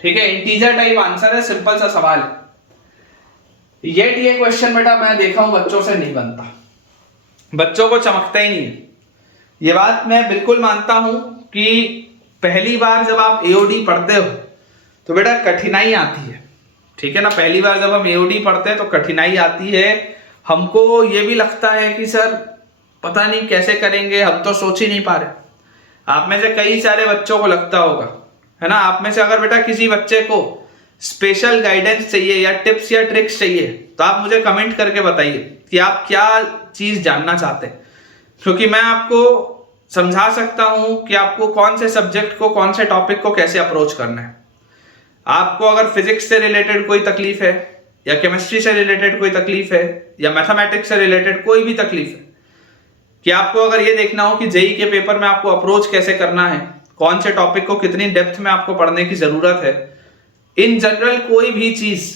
ठीक है, इंटीजर टाइप आंसर है, सिंपल सा सवाल है। ये क्वेश्चन बेटा मैं देखा हूं बच्चों से नहीं बनता, बच्चों को चमकता ही नहीं है। ये बात मैं बिल्कुल मानता हूं कि पहली बार जब आप एओडी पढ़ते हो तो बेटा कठिनाई आती है, ठीक है ना, पहली बार जब हम एओडी पढ़ते हैं तो कठिनाई आती है, हमको ये भी लगता है कि सर पता नहीं कैसे करेंगे, हम तो सोच ही नहीं पा रहे। आप में से कई सारे बच्चों को लगता होगा, है ना, आप में से अगर बेटा किसी बच्चे को स्पेशल गाइडेंस चाहिए या टिप्स या ट्रिक्स चाहिए तो आप मुझे कमेंट करके बताइए कि आप क्या चीज जानना चाहते हैं, क्योंकि मैं आपको समझा सकता हूं कि आपको कौन से सब्जेक्ट को, कौन से टॉपिक को कैसे अप्रोच करना है। आपको अगर फिजिक्स से रिलेटेड कोई तकलीफ है या केमिस्ट्री से रिलेटेड कोई तकलीफ है या मैथमेटिक्स से रिलेटेड कोई भी तकलीफ है, कि आपको अगर ये देखना हो कि जेई के पेपर में आपको अप्रोच कैसे करना है, कौन से टॉपिक को कितनी डेप्थ में आपको पढ़ने की जरूरत है, इन जनरल कोई भी चीज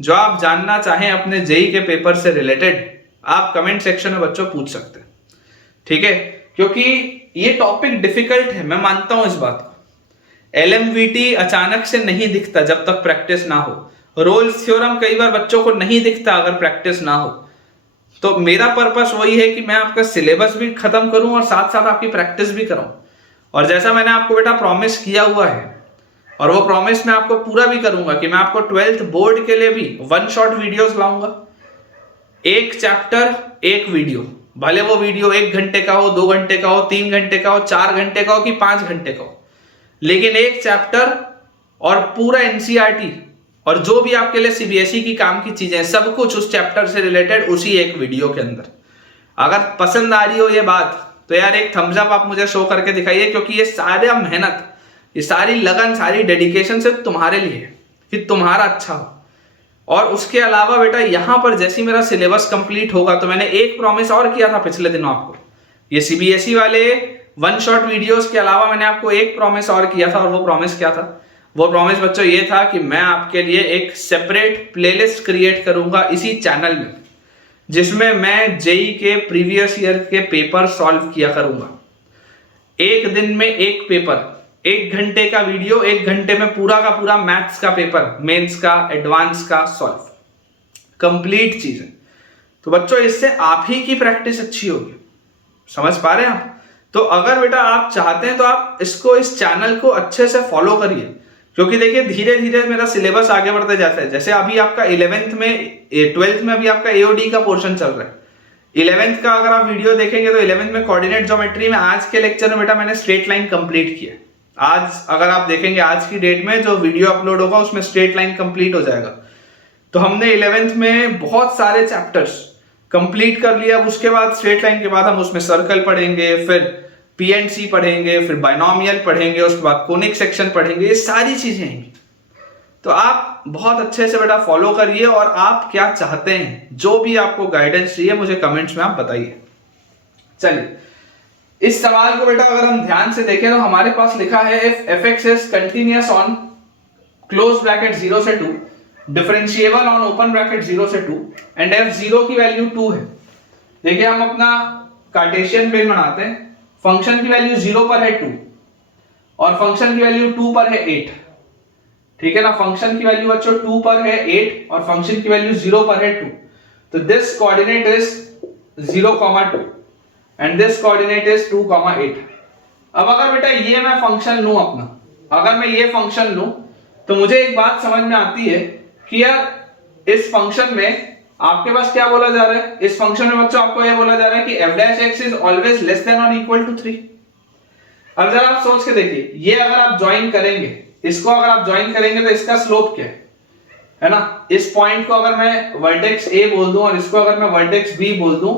जो आप जानना चाहें अपने जेई के पेपर से रिलेटेड, आप कमेंट सेक्शन में बच्चों पूछ सकते हैं, ठीक है, क्योंकि ये टॉपिक डिफिकल्ट है, मैं मानता हूं इस बात को। एलएमवीटी अचानक से नहीं दिखता जब तक प्रैक्टिस ना हो, रोल्स थ्योरम कई बार बच्चों को नहीं दिखता अगर प्रैक्टिस ना हो। तो मेरा पर्पस वही है कि मैं आपका सिलेबस भी खत्म करूं और साथ साथ आपकी प्रैक्टिस भी कराऊं। और जैसा मैंने आपको बेटा प्रॉमिस किया हुआ है, और वो प्रॉमिस मैं आपको पूरा भी करूंगा कि मैं आपको 12th बोर्ड के लिए भी वन शॉट वीडियोस लाऊंगा, एक चैप्टर एक वीडियो, भले वो वीडियो 1 घंटे का हो, 2 घंटे का हो, 3 घंटे का हो, 4 घंटे का हो कि 5 घंटे का हो, लेकिन एक चैप्टर और पूरा एनसीईआरटी और जो भी आपके लिए सीबीएसई की काम की चीजें, सब कुछ उस चैप्टर से रिलेटेड उसी एक वीडियो के अंदर। अगर पसंद आ रही हो ये बात तो यार एक थम्स अप आप मुझे शो करके दिखाइए, क्योंकि ये सारा मेहनत, ये सारी लगन, सारी डेडिकेशन सिर्फ तुम्हारे लिए है कि तुम्हारा अच्छा हो। और उसके अलावा बेटा यहां पर जैसे मेरा सिलेबस कंप्लीट होगा तो मैंने एक प्रॉमिस और किया था पिछले दिनों आपको, ये सीबीएसई वाले वन शॉट वीडियोस के अलावा मैंने आपको एक प्रॉमिस और किया था। और वो प्रॉमिस क्या था? वो प्रॉमिस बच्चों ये था कि मैं आपके लिए एक सेपरेट प्लेलिस्ट क्रिएट करूंगा इसी चैनल में, जिसमें मैं जेई के प्रीवियस ईयर के पेपर सॉल्व किया करूंगा। एक दिन में एक पेपर, 1 घंटे का वीडियो, 1 घंटे में पूरा का पूरा मैथ्स का पेपर, मेंस का, एडवांस का सॉल्व, कंप्लीट चीजें। तो बच्चों इससे आप ही की प्रैक्टिस अच्छी होगी, समझ पा रहे हैं आप? तो अगर बेटा आप चाहते हैं तो आप इसको, इस चैनल को अच्छे से फॉलो करिए, क्योंकि देखिए धीरे धीरे मेरा सिलेबस आगे बढ़ते जाता है। जैसे अभी आपका 11th में, 12th में अभी आपका एओडी का पोर्शन चल रहा है। 11th का अगर आप वीडियो देखेंगे तो 11th में कोऑर्डिनेट ज्योमेट्री में आज के लेक्चर में बेटा मैंने स्ट्रेट लाइन कंप्लीट किया। आज अगर आप देखेंगे आज की डेट में जो वीडियो अपलोड होगा उसमें स्ट्रेट लाइन कंप्लीट हो जाएगा। तो हमने 11th में बहुत सारे चैप्टर्स कंप्लीट कर लिया। अब उसके बाद स्ट्रेट लाइन के बाद हम उसमें सर्कल पढ़ेंगे, फिर पीएनसी पढ़ेंगे, फिर बायनोमियल पढ़ेंगे, उसके बाद कोनिक सेक्शन पढ़ेंगे, ये सारी चीजें हैं। तो आप बहुत अच्छे से बेटा फॉलो करिए, और आप क्या चाहते हैं, जो भी आपको गाइडेंस चाहिए मुझे कमेंट्स में आप बताइए। चलिए इस सवाल को बेटा अगर हम ध्यान से देखें तो हमारे पास लिखा है if fx is continuous on close bracket 0 से 2, डिफरेंशिएबल ऑन ओपन ब्रैकेट 0 से 2 एंड f0 की वैल्यू 2 है। देखिए हम अपना कार्टेशियन प्लेन बनाते हैं, फंक्शन की वैल्यू 0 पर है 2 और फंक्शन की वैल्यू 2 पर है 8, ठीक है ना। फंक्शन की वैल्यू बच्चों 2 पर है 8 और फंक्शन की वैल्यू 0 पर है 2। तो this coordinate is 0,2 and this coordinate is 2,8। अब अगर बेटा ये मैं फंक्शन लूं अपना, अगर मैं ये फंक्शन लूं तो मुझे एक बात समझ में आती है कि यार इस फंक्शन में आपके पास क्या बोला जा रहा है, इस फंक्शन में बच्चों आपको ये बोला जा रहा है कि f' is always less than और इक्वल टू 3। अब जरा आप सोच के देखिए, ये अगर आप ज्वाइन करेंगे, इसको अगर आप ज्वाइन करेंगे तो इसका स्लोप क्या है ना। इस पॉइंट को अगर मैं वर्टेक्स a बोल दूं और इसको अगर मैं वर्टेक्स b बोल दूं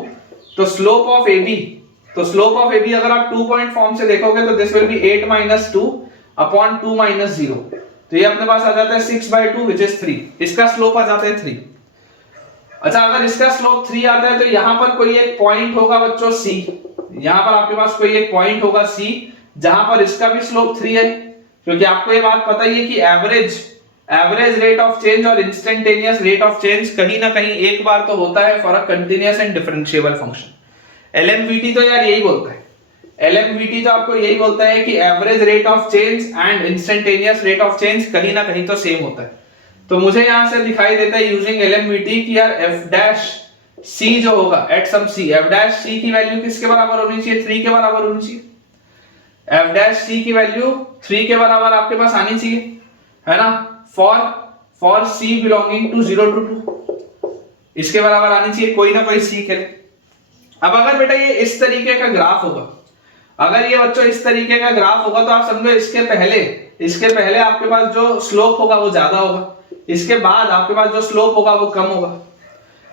तो स्लोप ऑफ AB, तो स्लोप ऑफ AB अगर आप 2 पॉइंट फॉर्म से देखोगे तो दिस विल बी 8 - 2 अपॉन 2 - 0। तो ये अपने पास आ जाता है 6/2 विच इज 3। इसका स्लोप आ जाता है 3। अच्छा अगर इसका स्लोप 3 आता है तो यहां पर कोई एक पॉइंट होगा बच्चों C, यहां पर आपके पास कोई एक पॉइंट होगा C जहां पर इसका भी स्लोप 3 है, क्योंकि आपको ये बात पता ही है कि average average rate of change और इंस्टेंटेनियस रेट ऑफ चेंज कहीं ना कहीं एक बार तो होता है for a continuous and differentiable function. LMVT तो यार यही बोलता है, एलएमवीटी तो आपको यही बोलता है कि average rate of change and instantaneous rate of change कहीं ना कहीं तो सेम होता है। तो मुझे यहां से दिखाई देता है यूजिंग एलएमवीटी कि यार एफ डैश सी जो होगा at some C, F dash C की वैल्यू किसके बराबर होनी चाहिए, 3 के बराबर होनी चाहिए। एफ डैश सी की वैल्यू 3 के बराबर आपके पास आनी चाहिए, है ना, for C belonging to 0 to 2 इसके बराबर आनी चाहिए कोई ना कोई सी के लिए। अब अगर बेटा ये इस तरीके का ग्राफ होगा, अगर ये बच्चों इस तरीके का ग्राफ होगा तो आप समझो इसके पहले आपके पास जो स्लोप होगा वो ज्यादा होगा, इसके बाद आपके पास जो स्लोप होगा वो कम होगा।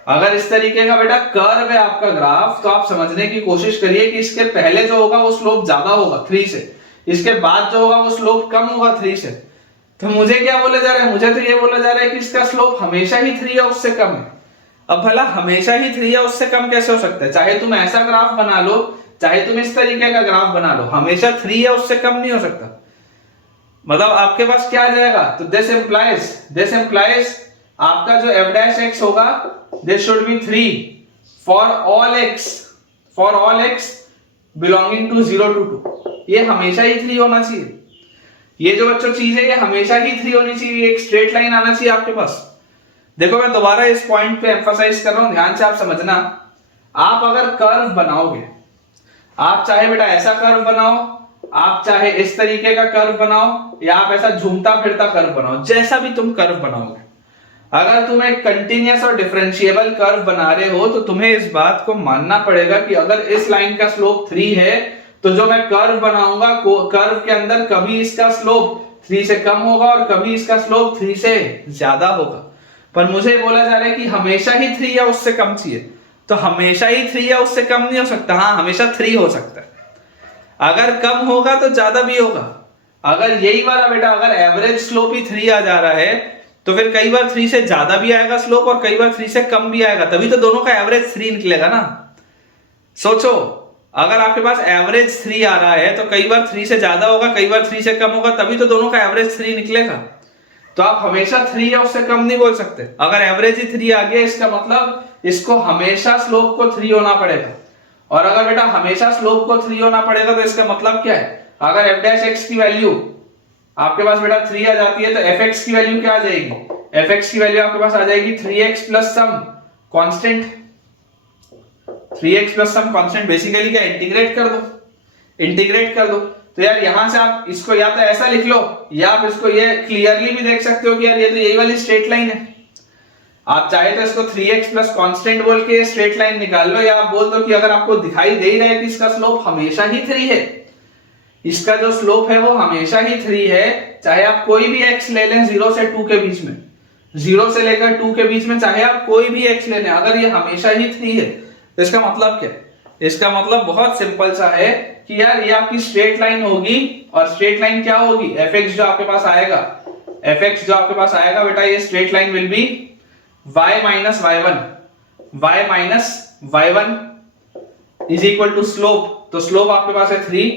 अगर इस तरीके का बेटा कर्व है आपका ग्राफ तो आप समझने की कोशिश करिए कि इसके पहले जो होगा वो स्लोप ज्यादा होगा 3 से, इसके बाद जो होगा वो स्लोप कम होगा 3 से। तो मुझे क्या बोला जा रहा है, मुझे तो ये बोला जा रहा है कि इसका स्लोप हमेशा ही 3 या उससे कम है। अब भला हमेशा ही 3 या उससे कम कैसे हो सकता है, चाहे तुम ऐसा ग्राफ बना लो चाहे तुम इस तरीके का ग्राफ बना लो, हमेशा 3 या उससे कम नहीं हो सकता। मतलब आपके पास क्या आ जाएगा, तो दिस इंप्लाइज आपका जो f डैश x होगा this should be 3 for all x belonging to 0 to 2, ये हमेशा ही 3 होना चाहिए। ये जो बच्चों चीज है ये हमेशा ही 3 होनी चाहिए, एक स्ट्रेट लाइन आना चाहिए आपके पास। देखो मैं दोबारा इस पॉइंट पे एम्फसाइज कर रहा हूं, ध्यान से आप समझना। आप अगर कर्व बनाओगे, आप चाहे बेटा ऐसा कर्व बनाओ, आप चाहे इस तरीके का कर्व बनाओ, या आप ऐसा झूमता फिरता कर्व बनाओ, जैसा भी तुम कर्व बनाओगे, अगर तुम एक कंटिन्यूअस और डिफरेंशिएबल कर्व बना रहे हो तो तुम्हें इस बात को मानना पड़ेगा कि अगर इस लाइन का स्लोप 3 है तो जो मैं कर्व बनाऊंगा कर्व के अंदर कभी इसका स्लोप 3 से कम होगा और कभी इसका स्लोप 3 से ज्यादा होगा। पर मुझे बोला जा रहा है कि हमेशा ही 3 या उससे कम चाहिए, तो हमेशा ही 3 या उससे कम नहीं हो सकता, हाँ हमेशा 3 हो सकता है। अगर कम होगा तो ज्यादा भी होगा। अगर यही वाला बेटा अगर एवरेज स्लोप ही 3 आ जा रहा है तो फिर कई बार 3 से ज्यादा भी आएगा स्लोप और कई बार 3 से कम भी आएगा, तभी तो दोनों का एवरेज 3 निकलेगा ना। सोचो अगर आपके पास एवरेज 3 आ रहा है तो कई बार 3 से ज्यादा होगा कई बार 3 से कम होगा, तभी तो दोनों का एवरेज 3 निकलेगा। तो आप हमेशा 3 या उससे कम नहीं बोल सकते। अगर एवरेज ही 3 आ गया इसका मतलब इसको हमेशा स्लोप को 3 होना पड़ेगा, और अगर बेटा हमेशा स्लोप को 3 होना पड़ेगा तो इसका मतलब क्या है, अगर f डैश x की वैल्यू आपके पास बेटा 3 आ जाती है तो fx की वैल्यू क्या आ जाएगी, fx की वैल्यू आपके पास आ जाएगी 3x plus some constant, 3x plus some constant. Basically क्या, इंटीग्रेट कर दो। तो यार यहां से आप इसको या तो ऐसा लिख लो या आप इसको ये क्लियरली भी देख सकते हो कि यार ये तो यही वाली स्ट्रेट लाइन है। आप चाहे तो इसको 3x प्लस कांस्टेंट बोल के स्ट्रेट लाइन निकाल लो, या आप बोल दो कि अगर आपको दिखाई दे रहा है कि इसका स्लोप हमेशा ही 3 है, इसका जो स्लोप है वो हमेशा ही 3 है, चाहे आप कोई भी x ले लें 0 से 2 के बीच में, 0 से लेकर 2 के बीच में चाहे आप कोई भी x ले लें, अगर ये हमेशा ही 3 है तो इसका मतलब क्या है, इसका मतलब बहुत सिंपल सा है कि यार ये आपकी स्ट्रेट लाइन होगी, और स्ट्रेट लाइन क्या होगी, fx जो आपके पास आएगा बेटा ये straight line will be y minus y1 is equal to slope, तो स्लोप आपके पास है 3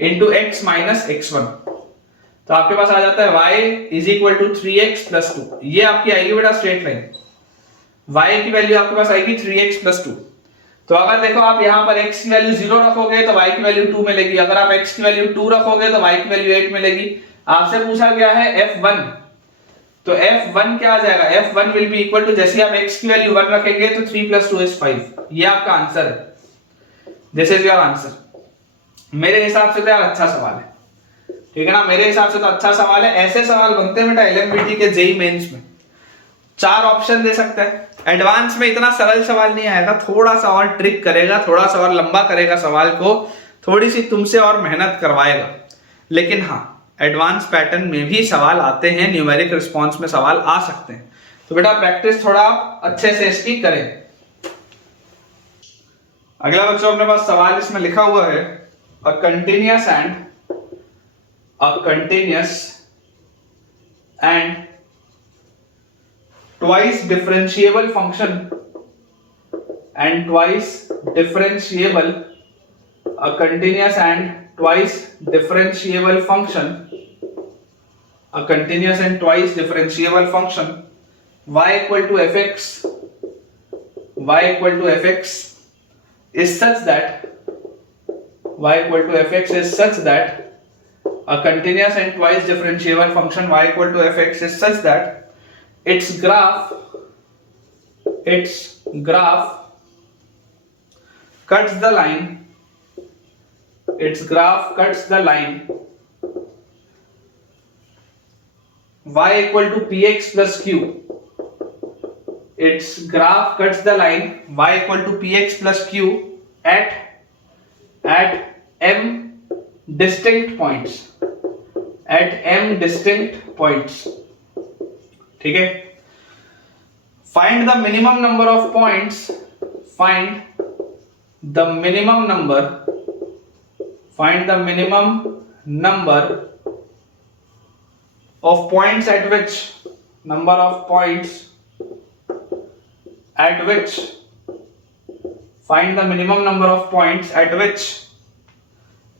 इंटू x माइनस x1, तो आपके पास आ जाता है y is equal to 3x plus 2। ये आपकी आएगी बेटा स्ट्रेट लाइन, y की वैल्यू आपके पास आएगी 3x प्लस 2। तो अगर देखो आप यहां पर x की वैल्यू 0 रखोगे तो y की वैल्यू 2 मिलेगी, अगर आप x की वैल्यू 2 रखोगे तो y की वैल्यू 8 मिलेगी। आपसे पूछा गया है f1, तो f1 क्या आ जाएगा, f1 will be equal to, जैसे आप x की वैल्यू 1 रखेंगे तो 3 प्लस 2 इज 5, ये आपका आंसर है, दिस इज योर आंसर। मेरे हिसाब से तो यार अच्छा सवाल है, ठीक है ना, मेरे हिसाब से तो अच्छा सवाल है। ऐसे सवाल बनते हैं बेटा एलएमवीटी के जेईई मेंस में, 4 ऑप्शन दे सकता है। एडवांस में इतना सरल सवाल नहीं आएगा, थोड़ा सा और ट्रिक करेगा, थोड़ा सा और लंबा करेगा सवाल को, थोड़ी सी तुमसे और मेहनत करवाएगा। लेकिन हाँ एडवांस पैटर्न में भी सवाल आते हैं, न्यूमेरिक रिस्पॉन्स में सवाल आ सकते हैं, तो बेटा प्रैक्टिस थोड़ा आप अच्छे से इसकी करें। अगला बच्चों अपने पास सवाल इसमें लिखा हुआ है, a continuous and twice differentiable function and twice differentiable, a continuous and twice differentiable function a continuous and twice differentiable function y equal to fx is such that a continuous and twice differentiable function y equal to fx is such that its graph cuts the line y equal to px plus q. Its graph cuts the line y equal to px plus q at m distinct points. ठीक है. Find the minimum number of points. Find the minimum number of points at which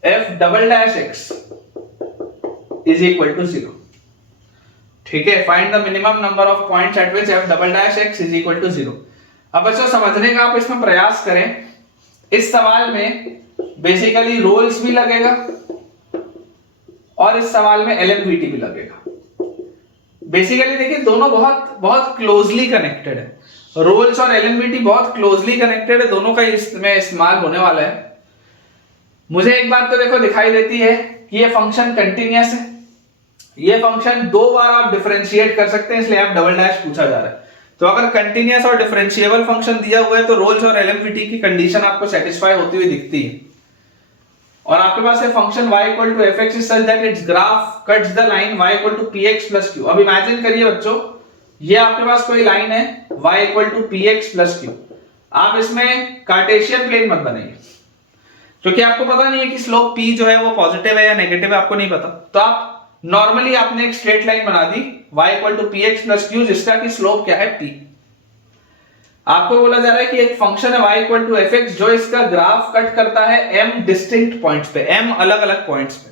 f double dash x is equal to 0. ठीक है. Find the minimum number of points at which f double dash x is equal to 0. अब बच्चों समझने का आप इसमें प्रयास करें. इस सवाल में बेसिकली रोल्स भी लगेगा और इस सवाल में एलएमवीटी भी लगेगा. बेसिकली देखिए दोनों बहुत क्लोजली कनेक्टेड है. रोल्स और एलएमवीटी बहुत क्लोजली कनेक्टेड है. दोनों का इसमें इस्तेमाल होने वाला है. मुझे एक बात तो देखो दिखाई देती है कि ये फंक्शन कंटिन्यूअस है. ये फंक्शन दो बार आप डिफरेंशिएट कर सकते हैं, इसलिए आप डबल डैश पूछा जा रहा है. तो अगर कंटिन्यूअस और डिफरेंशिएबल फंक्शन दिया हुआ है तो रोल्स और एलएमवीटी की कंडीशन आपको सेटिस्फाई होती हुई दिखती है. और आपके पास है function y equal to fx is such that it's graph cuts the line y equal to px plus q. अब इमेजिन करिए बच्चों, ये आपके पास कोई लाइन है y equal to px plus q. आप इसमें कार्टेशियन प्लेन मत बनाइए, क्योंकि आपको पता नहीं है कि स्लोप p जो है वो पॉजिटिव है या नेगेटिव है, आपको नहीं पता. तो आप नॉर्मली आपने एक स्ट्रेट लाइन बना दी y equal to px plus q, जिसका कि स्लोप क्या है p. आपको बोला जा रहा है कि एक फंक्शन है y इक्वल टू fx जो इसका ग्राफ कट करता है m डिस्टिंक्ट पॉइंट्स पे, m अलग अलग पॉइंट्स पे.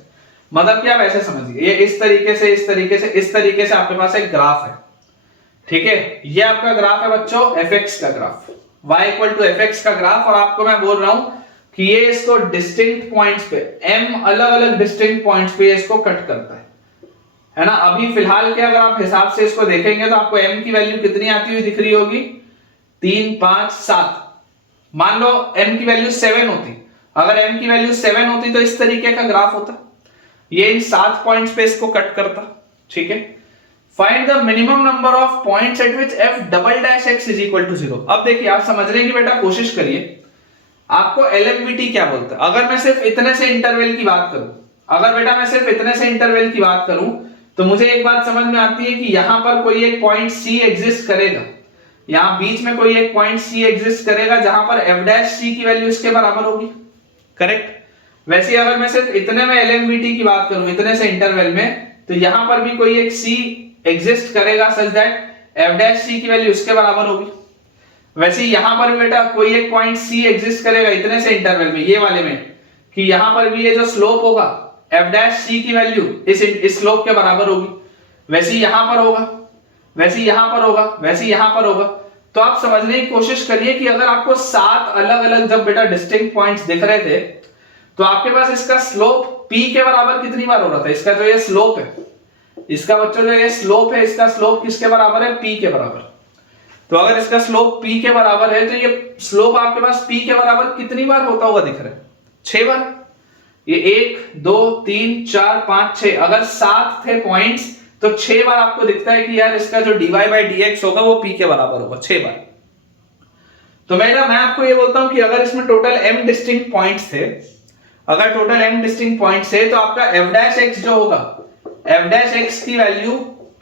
मतलब कि आप ऐसे समझिए, ये इस तरीके से आपके पास एक ग्राफ है. ठीक है. ये आपका ग्राफ है बच्चों fx का graph, y equal to fx का ग्राफ. और आपको मैं बोल रहा हूं कि ये इसको डिस्टिंक्ट पॉइंट्स पे, m अलग अलग डिस्टिंक्ट पॉइंट्स पे इसको कट करता है ना. अभी फिलहाल के अगर आप हिसाब से इसको देखेंगे तो आपको m की वैल्यू कितनी आती हुई दिख रही होगी? 3, 5, 7. मान लो m की वैल्यू 7 होती. अगर m की वैल्यू 7 होती तो इस तरीके का ग्राफ होता. ये इन 7 पॉइंट्स पे इसको कट करता. ठीक है. Find the minimum number of points at which f double dash x is equal to 0. अब देखिए आप समझने की बेटा कोशिश करिए, आपको एलएमवीटी क्या बोलता है. अगर मैं सिर्फ इतने से इंटरवल की बात करूं, तो मुझे एक बात समझ में आती है कि यहां पर कोई एक पॉइंट c एग्जिस्ट करेगा. यहां बीच में कोई एक पॉइंट c एग्जिस्ट करेगा जहां पर f डैश c की वैल्यू इसके बराबर होगी. करेक्ट. वैसे अगर मैं सिर्फ इतने में एलएमवीटी की बात करूं, इतने से इंटरवल में, तो यहां पर भी कोई एक c एग्जिस्ट करेगा सच दैट f डैश c की वैल्यू इसके बराबर होगी. वैसे यहां पर भी बेटा कोई एक पॉइंट c एग्जिस्ट करेगा इतने से इंटरवल में, ये वाले में, कि यहां पर भी ये जो स्लोप होगा f डैश c की वैल्यू इस स्लोप के बराबर होगी. वैसे यहां पर होगा, वैसे यहां पर होगा. तो आप समझने की कोशिश करिए कि अगर आपको 7 अलग अलग जब बेटा डिस्टिंक्ट पॉइंट्स दिख रहे थे, तो आपके पास इसका स्लोप p के बराबर कितनी बार हो रहा था? इसका जो ये स्लोप है, इसका बच्चों जो ये स्लोप है, इसका स्लोप किसके बराबर है? p के बराबर. तो अगर इसका स्लोप p के बराबर है तो ये स्लोप आपके पास p के बराबर कितनी बार होता होगा दिख रहा है? 6 बार. ये 1 2 3 4 5 6, अगर 7 थे पॉइंट्स तो 6 बार आपको दिखता है कि यार इसका जो dy by dx होगा वो p के बराबर होगा 6 बार. तो मैं आपको ये बोलता हूं कि अगर इसमें टोटल m डिस्टिंक्ट पॉइंट्स थे, तो आपका f डैश x जो होगा, f डैश x की वैल्यू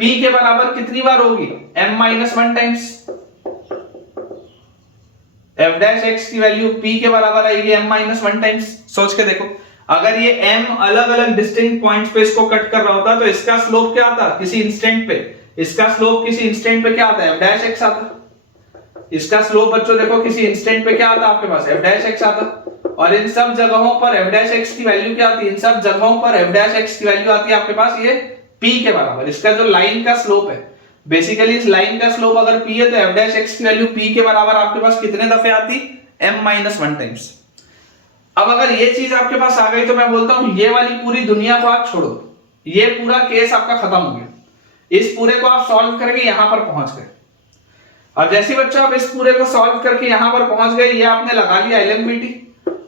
p के बराबर कितनी बार होगी? m-1 times. f dash x की वैल्यू p के बराबर आएगी m-1 टाइम्स. सोच के देखो, अगर ये m अलग अलग डिस्टिंक्ट पॉइंट्स पे इसको कट कर रहा होता तो इसका स्लोप क्या आता? किसी इंस्टेंट पे क्या आता है? f डैश x आता. इसका स्लोप बच्चों देखो किसी इंस्टेंट पे क्या आता आपके पास? f डैश x आता. और इन सब जगहों पर f डैश x की वैल्यू क्या आती है? इन सब जगहों पर f डैश x की वैल्यू आती है आपके पास ये p के बराबर, इसका जो लाइन का स्लोप है, बेसिकली इस लाइन का स्लोप अगर p है तो f डैश x की वैल्यू p के बराबर आपके पास कितने दफे आती, m-1 टाइम्स। अब अगर ये चीज आपके पास आ गई तो मैं बोलता हूं ये वाली पूरी दुनिया को आप छोड़ो, ये पूरा केस आपका खत्म हो गया। इस पूरे को आप सॉल्व करके यहां पर पहुंच गए। अब जैसे बच्चों आप इस पूरे को सॉल्व करके यहां पर पहुंच गए, ये आपने लगा लिया LMVT,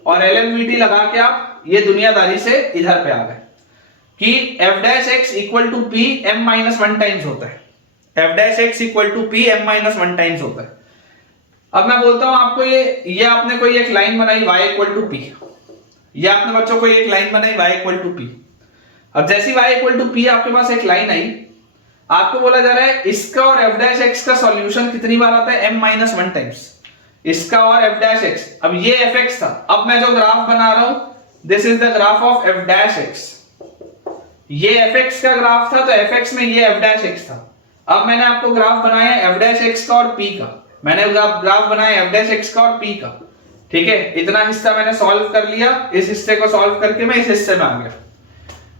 और LMVT लगा के आप ये दुनियादारी से इधर पे आ गए कि f dash x equal to p m-1 times होता है, f dash x equal to p m-1 times होता है। अब मैं बोलता हूं आपको ये आपने कोई एक लाइन बनाई y इक्वल टू p, ये आपने बच्चों को एक लाइन बनाई y इक्वल टू p। अब जैसी y इक्वल टू p आपके पास एक लाइन आई, आपको बोला जा रहा है इसका और f डैश x का सॉल्यूशन कितनी बार आता है, m-1 टाइम्स, इसका और f डैश x। अब ये fx था, अब मैं जो ग्राफ बना रहा हूं this is the graph of f dash x, ये fx का ग्राफ था तो fx में ये f डैश x था। अब मैंने आपको ग्राफ बनाया f डैश x का और p का, मैंने ग्राफ बनाया f डैश x का और p का, ठीक है। इतना हिस्सा मैंने सॉल्व कर लिया, इस हिस्से को सॉल्व करके मैं इस हिस्से में आ गया।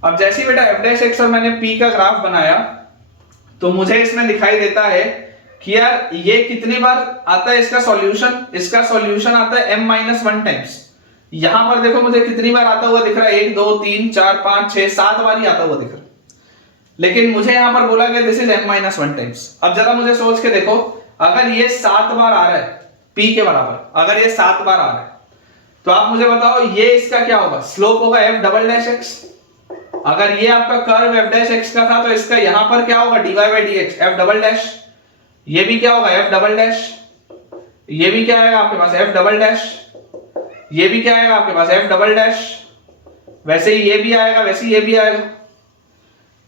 अब जैसे बेटा f डैश x और मैंने p का ग्राफ बनाया तो मुझे इसमें दिखाई देता है कि यार ये कितनी बार आता है इसका सॉल्यूशन, इसका सॉल्यूशन आता है m-1 टाइम्स। यहां पर देखो मुझे कितनी बार आता हुआ दिख रहा है, 1 2 3 4 5 6 7 बार ही आता हुआ दिख रहा है, लेकिन मुझे यहां पर बोला गया दिस इज m-1 टाइम्स। अब जरा मुझे सोच के देखो, अगर ये 7 बार आ रहा है p के बराबर, अगर ये 7 बार आ रहा है तो आप मुझे बताओ ये इसका क्या होगा, स्लोप होगा f डबल डैश x। अगर ये आपका कर्व f डैश x का था तो इसका यहां पर क्या होगा, dy by dx f double dash, ये भी क्या होगा f डबल डैश, ये भी क्या आएगा आपके पास f डबल डैश, ये भी क्या आएगा आपके पास f डबल डैश, वैसे ही ये भी आएगा, वैसे ही ये भी आएगा।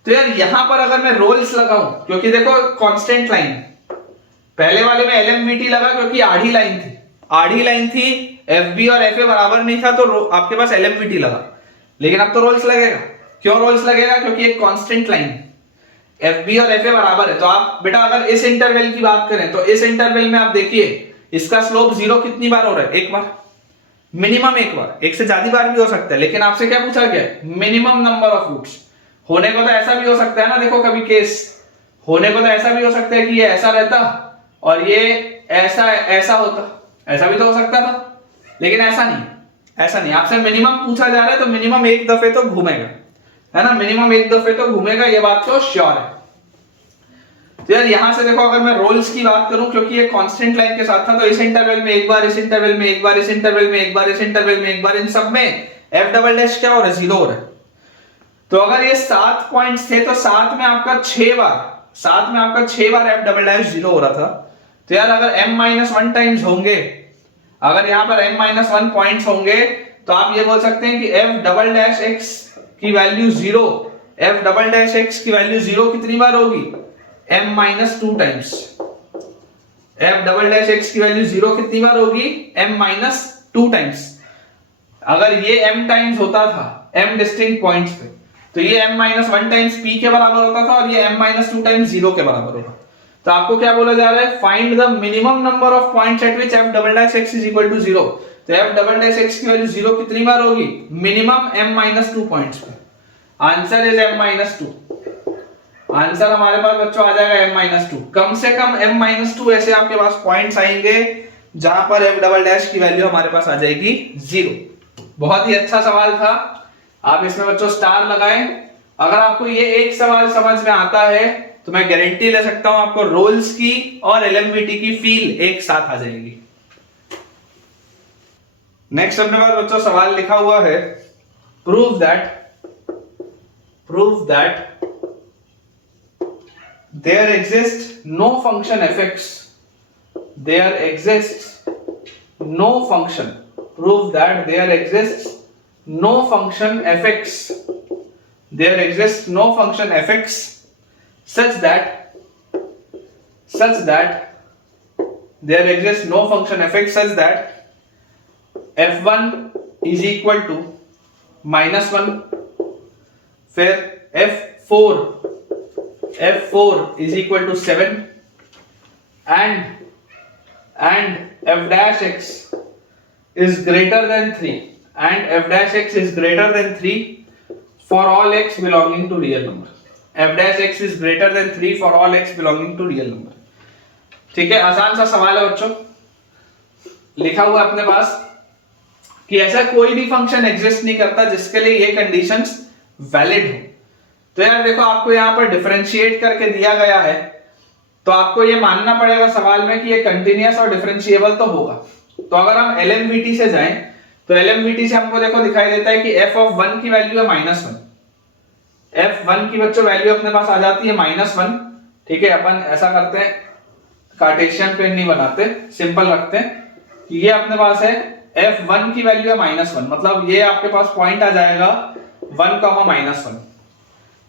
तो यार यहां पर अगर मैं रोल्स लगाऊं, क्योंकि देखो कांस्टेंट लाइन, पहले वाले में LMVT लगा क्योंकि आधी लाइन थी, आधी लाइन थी, FB और FA बराबर नहीं था तो आपके पास LMVT लगा, लेकिन अब तो रोल्स लगेगा। क्यों रोल्स लगेगा, क्योंकि एक कांस्टेंट लाइन FB और FA बराबर है। तो आप बेटा अगर इस इंटरवल की बात करें तो इस इंटरवल में आप देखिए इसका स्लोप 0 कितनी बार हो रहा है, एक बार, मिनिमम एक बार, एक से ज्यादा बार भी हो सकता है, लेकिन आपसे क्या पूछा गया है, मिनिमम नंबर ऑफ रूट्स। होने को तो ऐसा भी हो सकता है ना, देखो कभी केस होने को तो ऐसा भी हो सकता है कि ये ऐसा रहता और ये ऐसा होता, ऐसा भी तो हो सकता था, लेकिन ऐसा नहीं, ऐसा नहीं। आपसे मिनिमम पूछा जा रहा है तो मिनिमम एक दफे तो घूमेगा, है ना, मिनिमम एक दफे तो घूमेगा, ये बात तो श्योर है। तो यार यहां से देखो अगर मैं रोल्स की बात करूं, क्योंकि ये कांस्टेंट लाइन के साथ था तो इस इंटरवल में एक बार, इस इंटरवल में एक बार, इस इंटरवल में एक बार, इस इंटरवल में एक बार, इन सब में f डबल डैश क्या हो रहा है, 0 हो रहा है। तो अगर ये 7 पॉइंट्स थे तो 7 में आपका 6 बार, 7 में आपका 6 बार f डबल डैश 0 हो रहा था। तो यार अगर m-1 टाइम्स होंगे, अगर यहां पर m-1 पॉइंट्स होंगे तो आप ये बोल सकते हैं कि f डबल डैश x की value 0, f double dash x की वैल्यू 0 कितनी बार होगी, m-2 times. f double dash x की वैल्यू 0 कितनी बार होगी, m-2 टाइम्स। अगर ये m टाइम्स होता था m डिस्टिंक्ट पॉइंट्स पे तो ये m-1 टाइम्स p के बराबर होता था और ये m-2 टाइम्स 0 के बराबर होता। तो आपको क्या बोला जा रहा है, find the minimum number of points at which f double dash x is equal to 0। तो f डबल डैश x की वैल्यू 0 कितनी बार होगी, मिनिमम m-2 पॉइंट्स पे। Answer is m-2। आंसर हमारे पास बच्चों आ जाएगा m-2। कम से कम m-2 ऐसे आपके पास पॉइंट्स आएंगे जहां पर f डबल डैश की वैल्यू हमारे पास आ जाएगी 0। बहुत ही अच्छा सवाल था, आप इसमें बच्चों स्टार लगाएं। अगर आपको ये एक सवाल समझ में आता है तो मैं गारंटी ले सकता हूं आपको रोल्स की और LMVT की फील एक साथ आ जाएगी। नेक्स्ट अपने पास बच्चों सवाल लिखा हुआ है, prove that there exist no function fx, there exist no function, prove that there exist no function fx, there exists no function fx such that there exists no function fx such that f1 is equal to -1, फिर f4 is equal to 7 and f dash x is greater than 3 and f dash x is greater than 3 for all x belonging to real number। f dash x is greater than 3 for all x belonging to real number। ठीक है, आसान सा सवाल है बच्चों। लिखा हुआ अपने पास कि ऐसा कोई भी फंक्शन एग्जिस्ट नहीं करता जिसके लिए ये कंडीशंस वैलिड हो। तो यार देखो, आपको यहाँ पर डिफरेंशिएट करके दिया गया है, तो आपको ये मानना पड़ेगा सवाल में कि ये कंटिन्यूअस और डिफरेंशिएबल तो होगा। तो अगर हम LMVT से जाएं तो LMVT से हमको देखो दिखाई देता है कि f of 1 की वैल्यू है -1। f1 की बच्चों वैल्यू अपने पास आ जाती है -1। ठीक है, अपन ऐसा करते हैं, कार्टेशियन पेन नहीं बनाते, सिंपल रखते हैं कि ये अपने पास है f1 की वैल्यू है -1, मतलब ये आपके पास पॉइंट आ जाएगा 1, -1।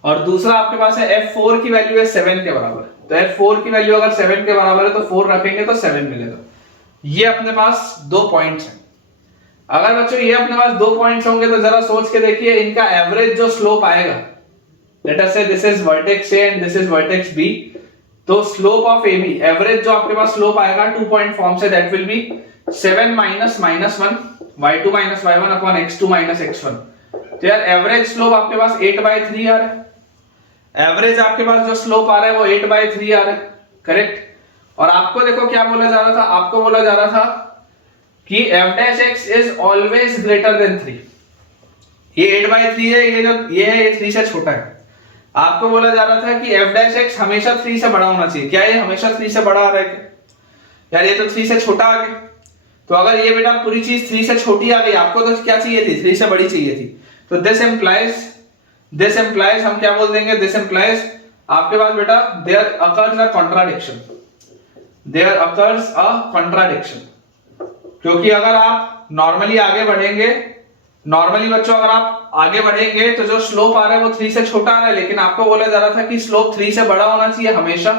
और दूसरा आपके पास है f4 की वैल्यू है 7 के बराबर। तो f4 की वैल्यू अगर 7 के बराबर है तो 4 रखेंगे तो 7 मिलेगा। ये अपने पास दो पॉइंट्स हैं। अगर बच्चों ये अपने पास दो पॉइंट्स होंगे तो जरा सोच के देखिए, इनका एवरेज जो स्लोप आएगा, late us say this is vertex A and this is vertex B, तो स्लोप ऑफ AB, एवरेज जो आपके पास स्लोप आएगा 2 पॉइंट फॉर्म से, that will B 7 -1 y2 - y1 upon x2 - x1। तो यार एवरेज स्लोप आपके पास 8/3 आ रहा है। एवरेज आपके पास जो स्लोप आ रहा है वो 8/3 आ रहा है, करेक्ट। और आपको देखो क्या बोला जा रहा था, आपको बोला जा रहा था कि f dash x is always greater than 3। ये 8/3 है, ये है, ये 3 से छोटा है। आपको बोला जा रहा था कि f dash x हमेशा 3 से बड़ा होना चाहिए। क्या ये हमेशा 3 से बड़ा आ रहा है? यार ये तो 3 से छोटा आ गया। तो अगर ये बेटा पूरी चीज 3 से छोटी आ गई, आपको तो क्या चाहिए थी? 3 से बड़ी चाहिए थी। तो दिस इंप्लाइज हम क्या बोल देंगे? दिस इंप्लाइज आपके पास बेटा there occurs a contradiction, there occurs a contradiction. क्योंकि अगर आप नॉर्मली आगे बढ़ेंगे, नॉर्मली बच्चों अगर आप आगे बढ़ेंगे तो जो स्लोप आ रहा है वो 3 से छोटा आ रहा है, लेकिन आपको बोला जा रहा था कि स्लोप 3 से बड़ा होना चाहिए हमेशा।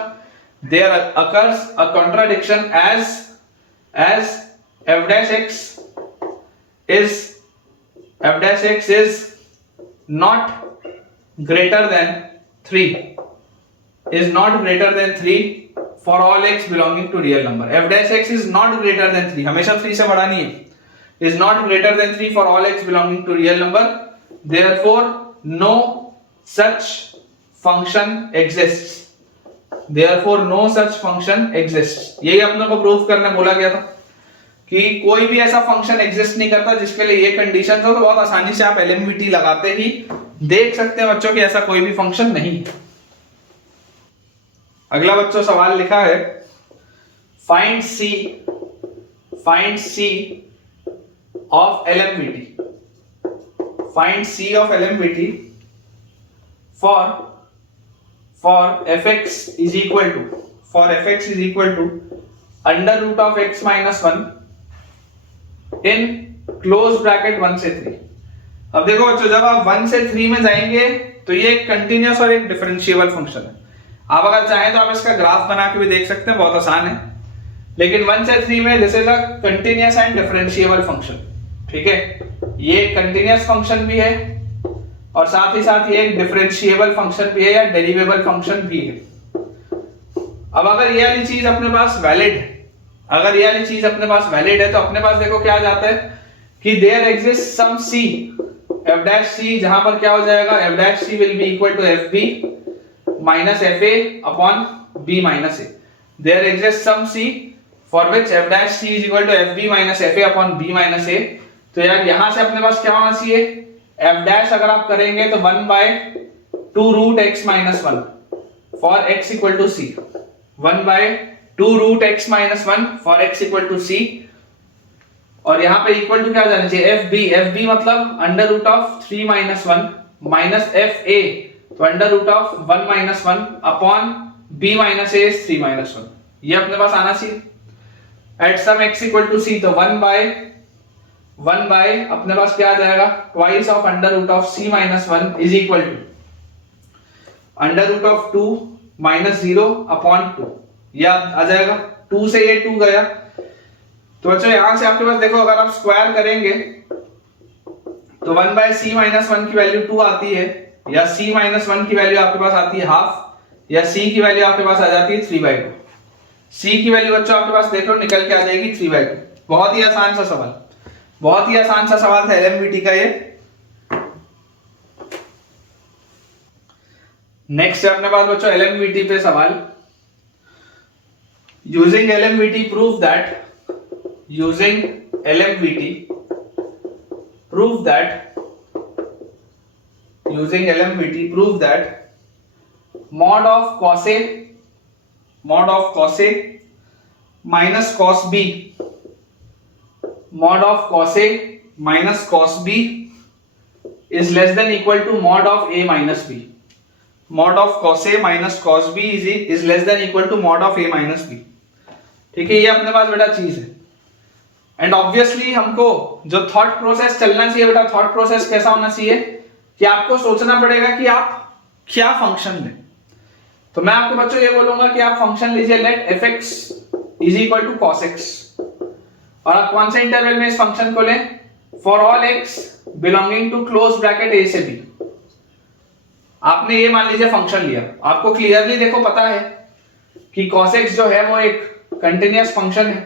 There occurs a contradiction as f dash x is not greater than 3, is not greater than 3 for all x belonging to real number। f dash x is not greater than 3, हमेशा 3 से बड़ा नहीं है, is not greater than 3 for all x belonging to real number, therefore no such function exists, therefore no such function exists। यही अपने को proof करने बोला गया था कि कोई भी ऐसा फंक्शन एग्जिस्ट नहीं करता जिसके लिए ये कंडीशन हो। तो बहुत आसानी से आप LMVT लगाते ही देख सकते हैं बच्चों कि ऐसा कोई भी फंक्शन नहीं है। अगला बच्चों सवाल लिखा है, find C of LMVT, find C of LMVT for fx is equal to under root of x minus 1 in close bracket 1 से 3। अब देखो बच्चों, जब आप 1 से 3 में जाएंगे तो ये एक कंटिन्यूअस और एक डिफरेंशिएबल फंक्शन है। आप अगर चाहें तो आप इसका ग्राफ बना के भी देख सकते हैं, बहुत आसान है। लेकिन 1 से 3 में this is a continuous and differentiable function. ठीक है, ये कंटिन्यूअस फंक्शन भी है और साथ ही साथ ये एक डिफरेंशिएबल फंक्शन भी है या डेरिवेबल फंक्शन भी है। अब अगर ये वाली चीज अपने पास वैलिड है, अगर ये वाली चीज अपने पास वैलिड है तो अपने पास देखो क्या जाता है कि there exist some c f dash c, जहां पर क्या हो जाएगा, f dash c will be equal to fb minus fa upon b minus a। There exist some c for which f dash c is equal to fb minus fa upon b minus a। तो यार यहां से अपने पास क्या होना चाहिए, f dash अगर आप करेंगे तो 1/2 root x minus 1 for x equal to c, 1/2 root x minus 1 for x equal to c। और यहाँ पे इक्वल टू क्या जाना चाहिए, fb मतलब under root of 3 minus 1 minus fa, तो under root of 1 minus 1 upon b minus a is 3 minus 1। ये अपने पास आना चाहिए at some x equal to c। तो 1 by अपने पास क्या आ जाएगा, twice of under root of c minus 1 is equal to under root of 2 minus 0 upon 2। ये आ जाएगा, 2 से ये 2 गया। तो बच्चों यहां से आपके पास देखो, अगर आप स्क्वायर करेंगे तो 1 by c minus 1 की वैल्यू 2 आती है, या c minus 1 की वैल्यू आपके पास आती है हाफ, या c की वैल्यू आपके पास आ जाती है 3/2। c की वैल्यू बच्चों आपके पास देख लो निकल के आ जाएगी 3/2। बहुत ही आसान सा सवाल, बहुत ही आसान सा सवाल था LMVT का ये। नेक्स्ट है अपने पास बच्चों LMVT पे सवाल। Using LMVT prove that mod of cos A minus cos B is less than equal to mod of A minus B. Mod of cos A minus cos B is less than equal to mod of A minus B. ठीक है, ये अपने पास बेटा चीज है। And obviously हमको जो thought process चलना चाहिए बेटा, थॉट प्रोसेस कैसा होना चाहिए कि आपको सोचना पड़ेगा कि आप क्या फंक्शन लें। तो मैं आपको बच्चों ये बोलूंगा कि आप फंक्शन लीजिए let fx is equal to cos x, और आप कौन से इंटरवल में इस फंक्शन को लें, for all x belonging to close bracket a से b। आपने ये मान लीजिए फंक्शन लिया, आपको क्लियरली देखो पता है कि cos x जो है वो एक कंटिन्यूअस फंक्शन है,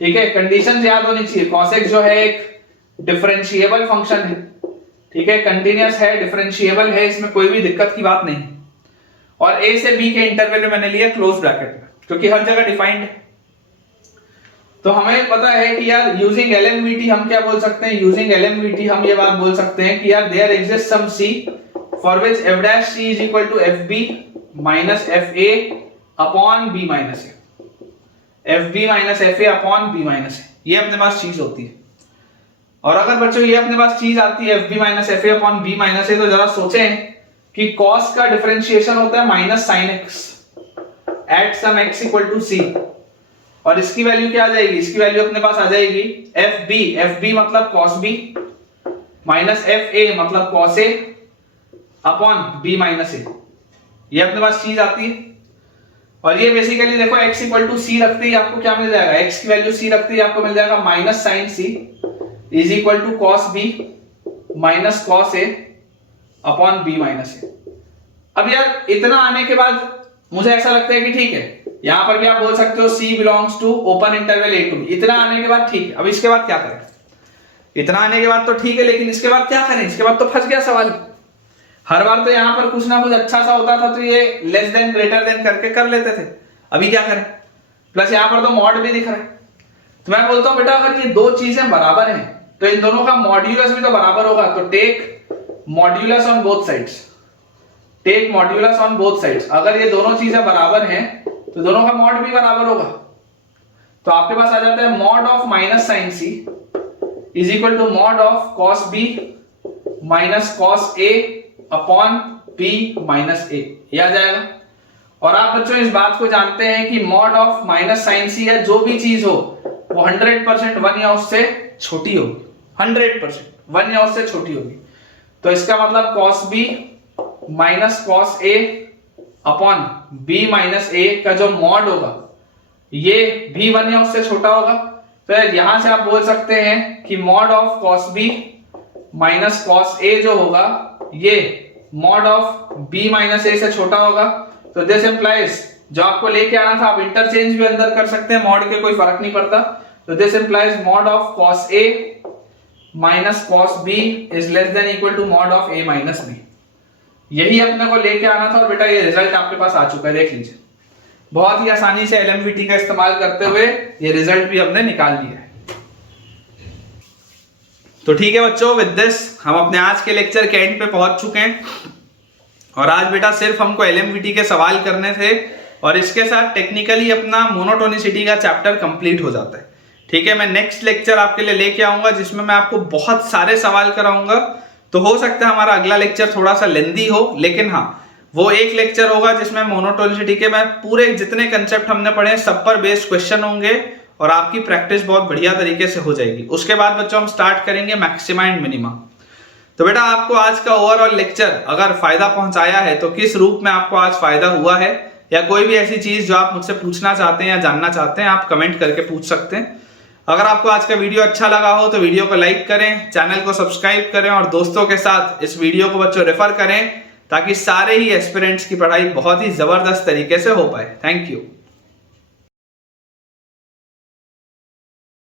ठीक है। कंडीशन याद होनी चाहिए, cos x जो है एक डिफरेंशिएबल फंक्शन है, ठीक है, कंटिन्यूअस है, डिफरेंशिएबल है, इसमें कोई भी दिक्कत की बात नहीं। और a से b के इंटरवल में मैंने लिया क्लोज ब्रैकेट में, क्योंकि हर जगह डिफाइंड है। तो हमें पता है कि यार यूजिंग LMVT हम क्या बोल सकते हैं, यूजिंग LMVT हम ये बात बोल सकते हैं कि यार there exist some c for which f dash c is equal to fb minus fa upon b minus a, fb minus fa upon b minus a, ये अपने पास चीज होती है। और अगर बच्चों ये अपने पास चीज आती है fb minus fa upon b minus a, तो जरा सोचें कि cos का डिफरेंशिएशन होता है minus sin x at some x equal to c, और इसकी वैल्यू क्या आ जाएगी, इसकी वैल्यू अपने पास आ जाएगी fb मतलब cos b माइनस fa मतलब cos a upon b minus a, ये अपने पास चीज आती है। और ये बेसिकली देखो x इक्वल टू c रखते ही आपको क्या मिल जाएगा, x की वैल्यू c रखते ही आपको मिल जाएगा minus sin c is equal to cos b minus cos a upon b minus a। अब यार इतना आने के बाद मुझे ऐसा लगता है कि ठीक है, यहां पर भी आप बोल सकते हो c belongs to open interval a to b। इतना आने के बाद ठीक है, अब इसके बाद क्या करें, इतना आने के बाद तो ठीक है, लेकिन इसके बाद क्या करें, इसके बाद तो फंस गया सवाल। हर बार तो यहां पर कुछ ना कुछ अच्छा सा होता था तो ये लेस देन ग्रेटर देन करके कर लेते थे, अभी क्या करें, प्लस यहां पर तो मॉड भी दिख रहा है। तो मैं बोलता हूं बेटा अगर ये दो चीजें बराबर हैं तो इन दोनों का मॉड्यूलस भी तो बराबर होगा, तो take modulus on both sides, take modulus on both sides. अगर ये दोनों चीजें बराबर हैं तो दोनों का मॉड भी बराबर होगा, तो आपके पास आ जाता है mod of minus sine C is equal to mod of cos B minus cos A upon B minus A, ये आ जाएगा। और आप बच्चों इस बात को जानते हैं कि मॉड ऑफ माइनस साइन सी या जो भी चीज हो वो 100% 1 या उससे छोटी होगी, 100% 1 या उससे छोटी होगी। तो इसका मतलब cos b minus cos a upon b minus a का जो मॉड होगा ये भी 1 या उससे छोटा होगा। फिर यहां से आप बोल सकते हैं कि mod of cos b minus cos a जो होगा ये mod of b minus a से छोटा होगा। तो दिस इंप्लाइज जो आपको लेके आना था आप इंटरचेंज भी अंदर कर सकते हैं, मॉड के कोई फर्क नहीं पड़ता। तो this implies mod of cos a minus cos b is less than equal to mod of a minus b। यही अपने को लेके आना था और बेटा ये रिजल्ट आपके पास आ चुका है, देख लीजिए। बहुत ही आसानी से LMVT का इस्तेमाल करते हुए ये रिजल्ट भी हमने निकाल लिया है। तो ठीक है बच्चों, विद दिस हम अपने आज के लेक्चर के एंड पे पहुंच चुके हैं। और आज बेटा सिर्फ हमको LMVT के सवाल करने थे और इसके साथ टेक्निकली अपना मोनोटोनिसिटी का चैप्टर कंप्लीट हो जाता है। ठीक है, मैं नेक्स्ट लेक्चर आपके लिए लेके आऊंगा जिसमें मैं आपको बहुत सारे सवाल कराऊंगा। तो हो सकता है हमारा अगला लेक्चर थोड़ा सा लेंदी हो, लेकिन हाँ वो एक लेक्चर होगा जिसमें मोनोटोनिसिटी के मैं पूरे जितने कंसेप्ट हमने पढ़े सब पर बेस्ड क्वेश्चन होंगे और आपकी प्रैक्टिस बहुत बढ़िया तरीके से हो जाएगी। उसके बाद बच्चों हम स्टार्ट करेंगे मैक्सिमा एंड मिनिमा। तो बेटा आपको आज का ओवरऑल लेक्चर अगर फायदा पहुंचाया है तो किस रूप में आपको आज फायदा हुआ है, या कोई भी ऐसी चीज जो आप मुझसे पूछना चाहते हैं या जानना चाहते हैं आप कमेंट करके पूछ सकते हैं। अगर आपको आज का वीडियो अच्छा लगा हो तो वीडियो को लाइक करें, चैनल को सब्सक्राइब करें और दोस्तों के साथ इस वीडियो को बच्चों रेफर करें ताकि सारे ही एस्पिरेंट्स की पढ़ाई बहुत ही जबरदस्त तरीके से हो पाए। Thank you.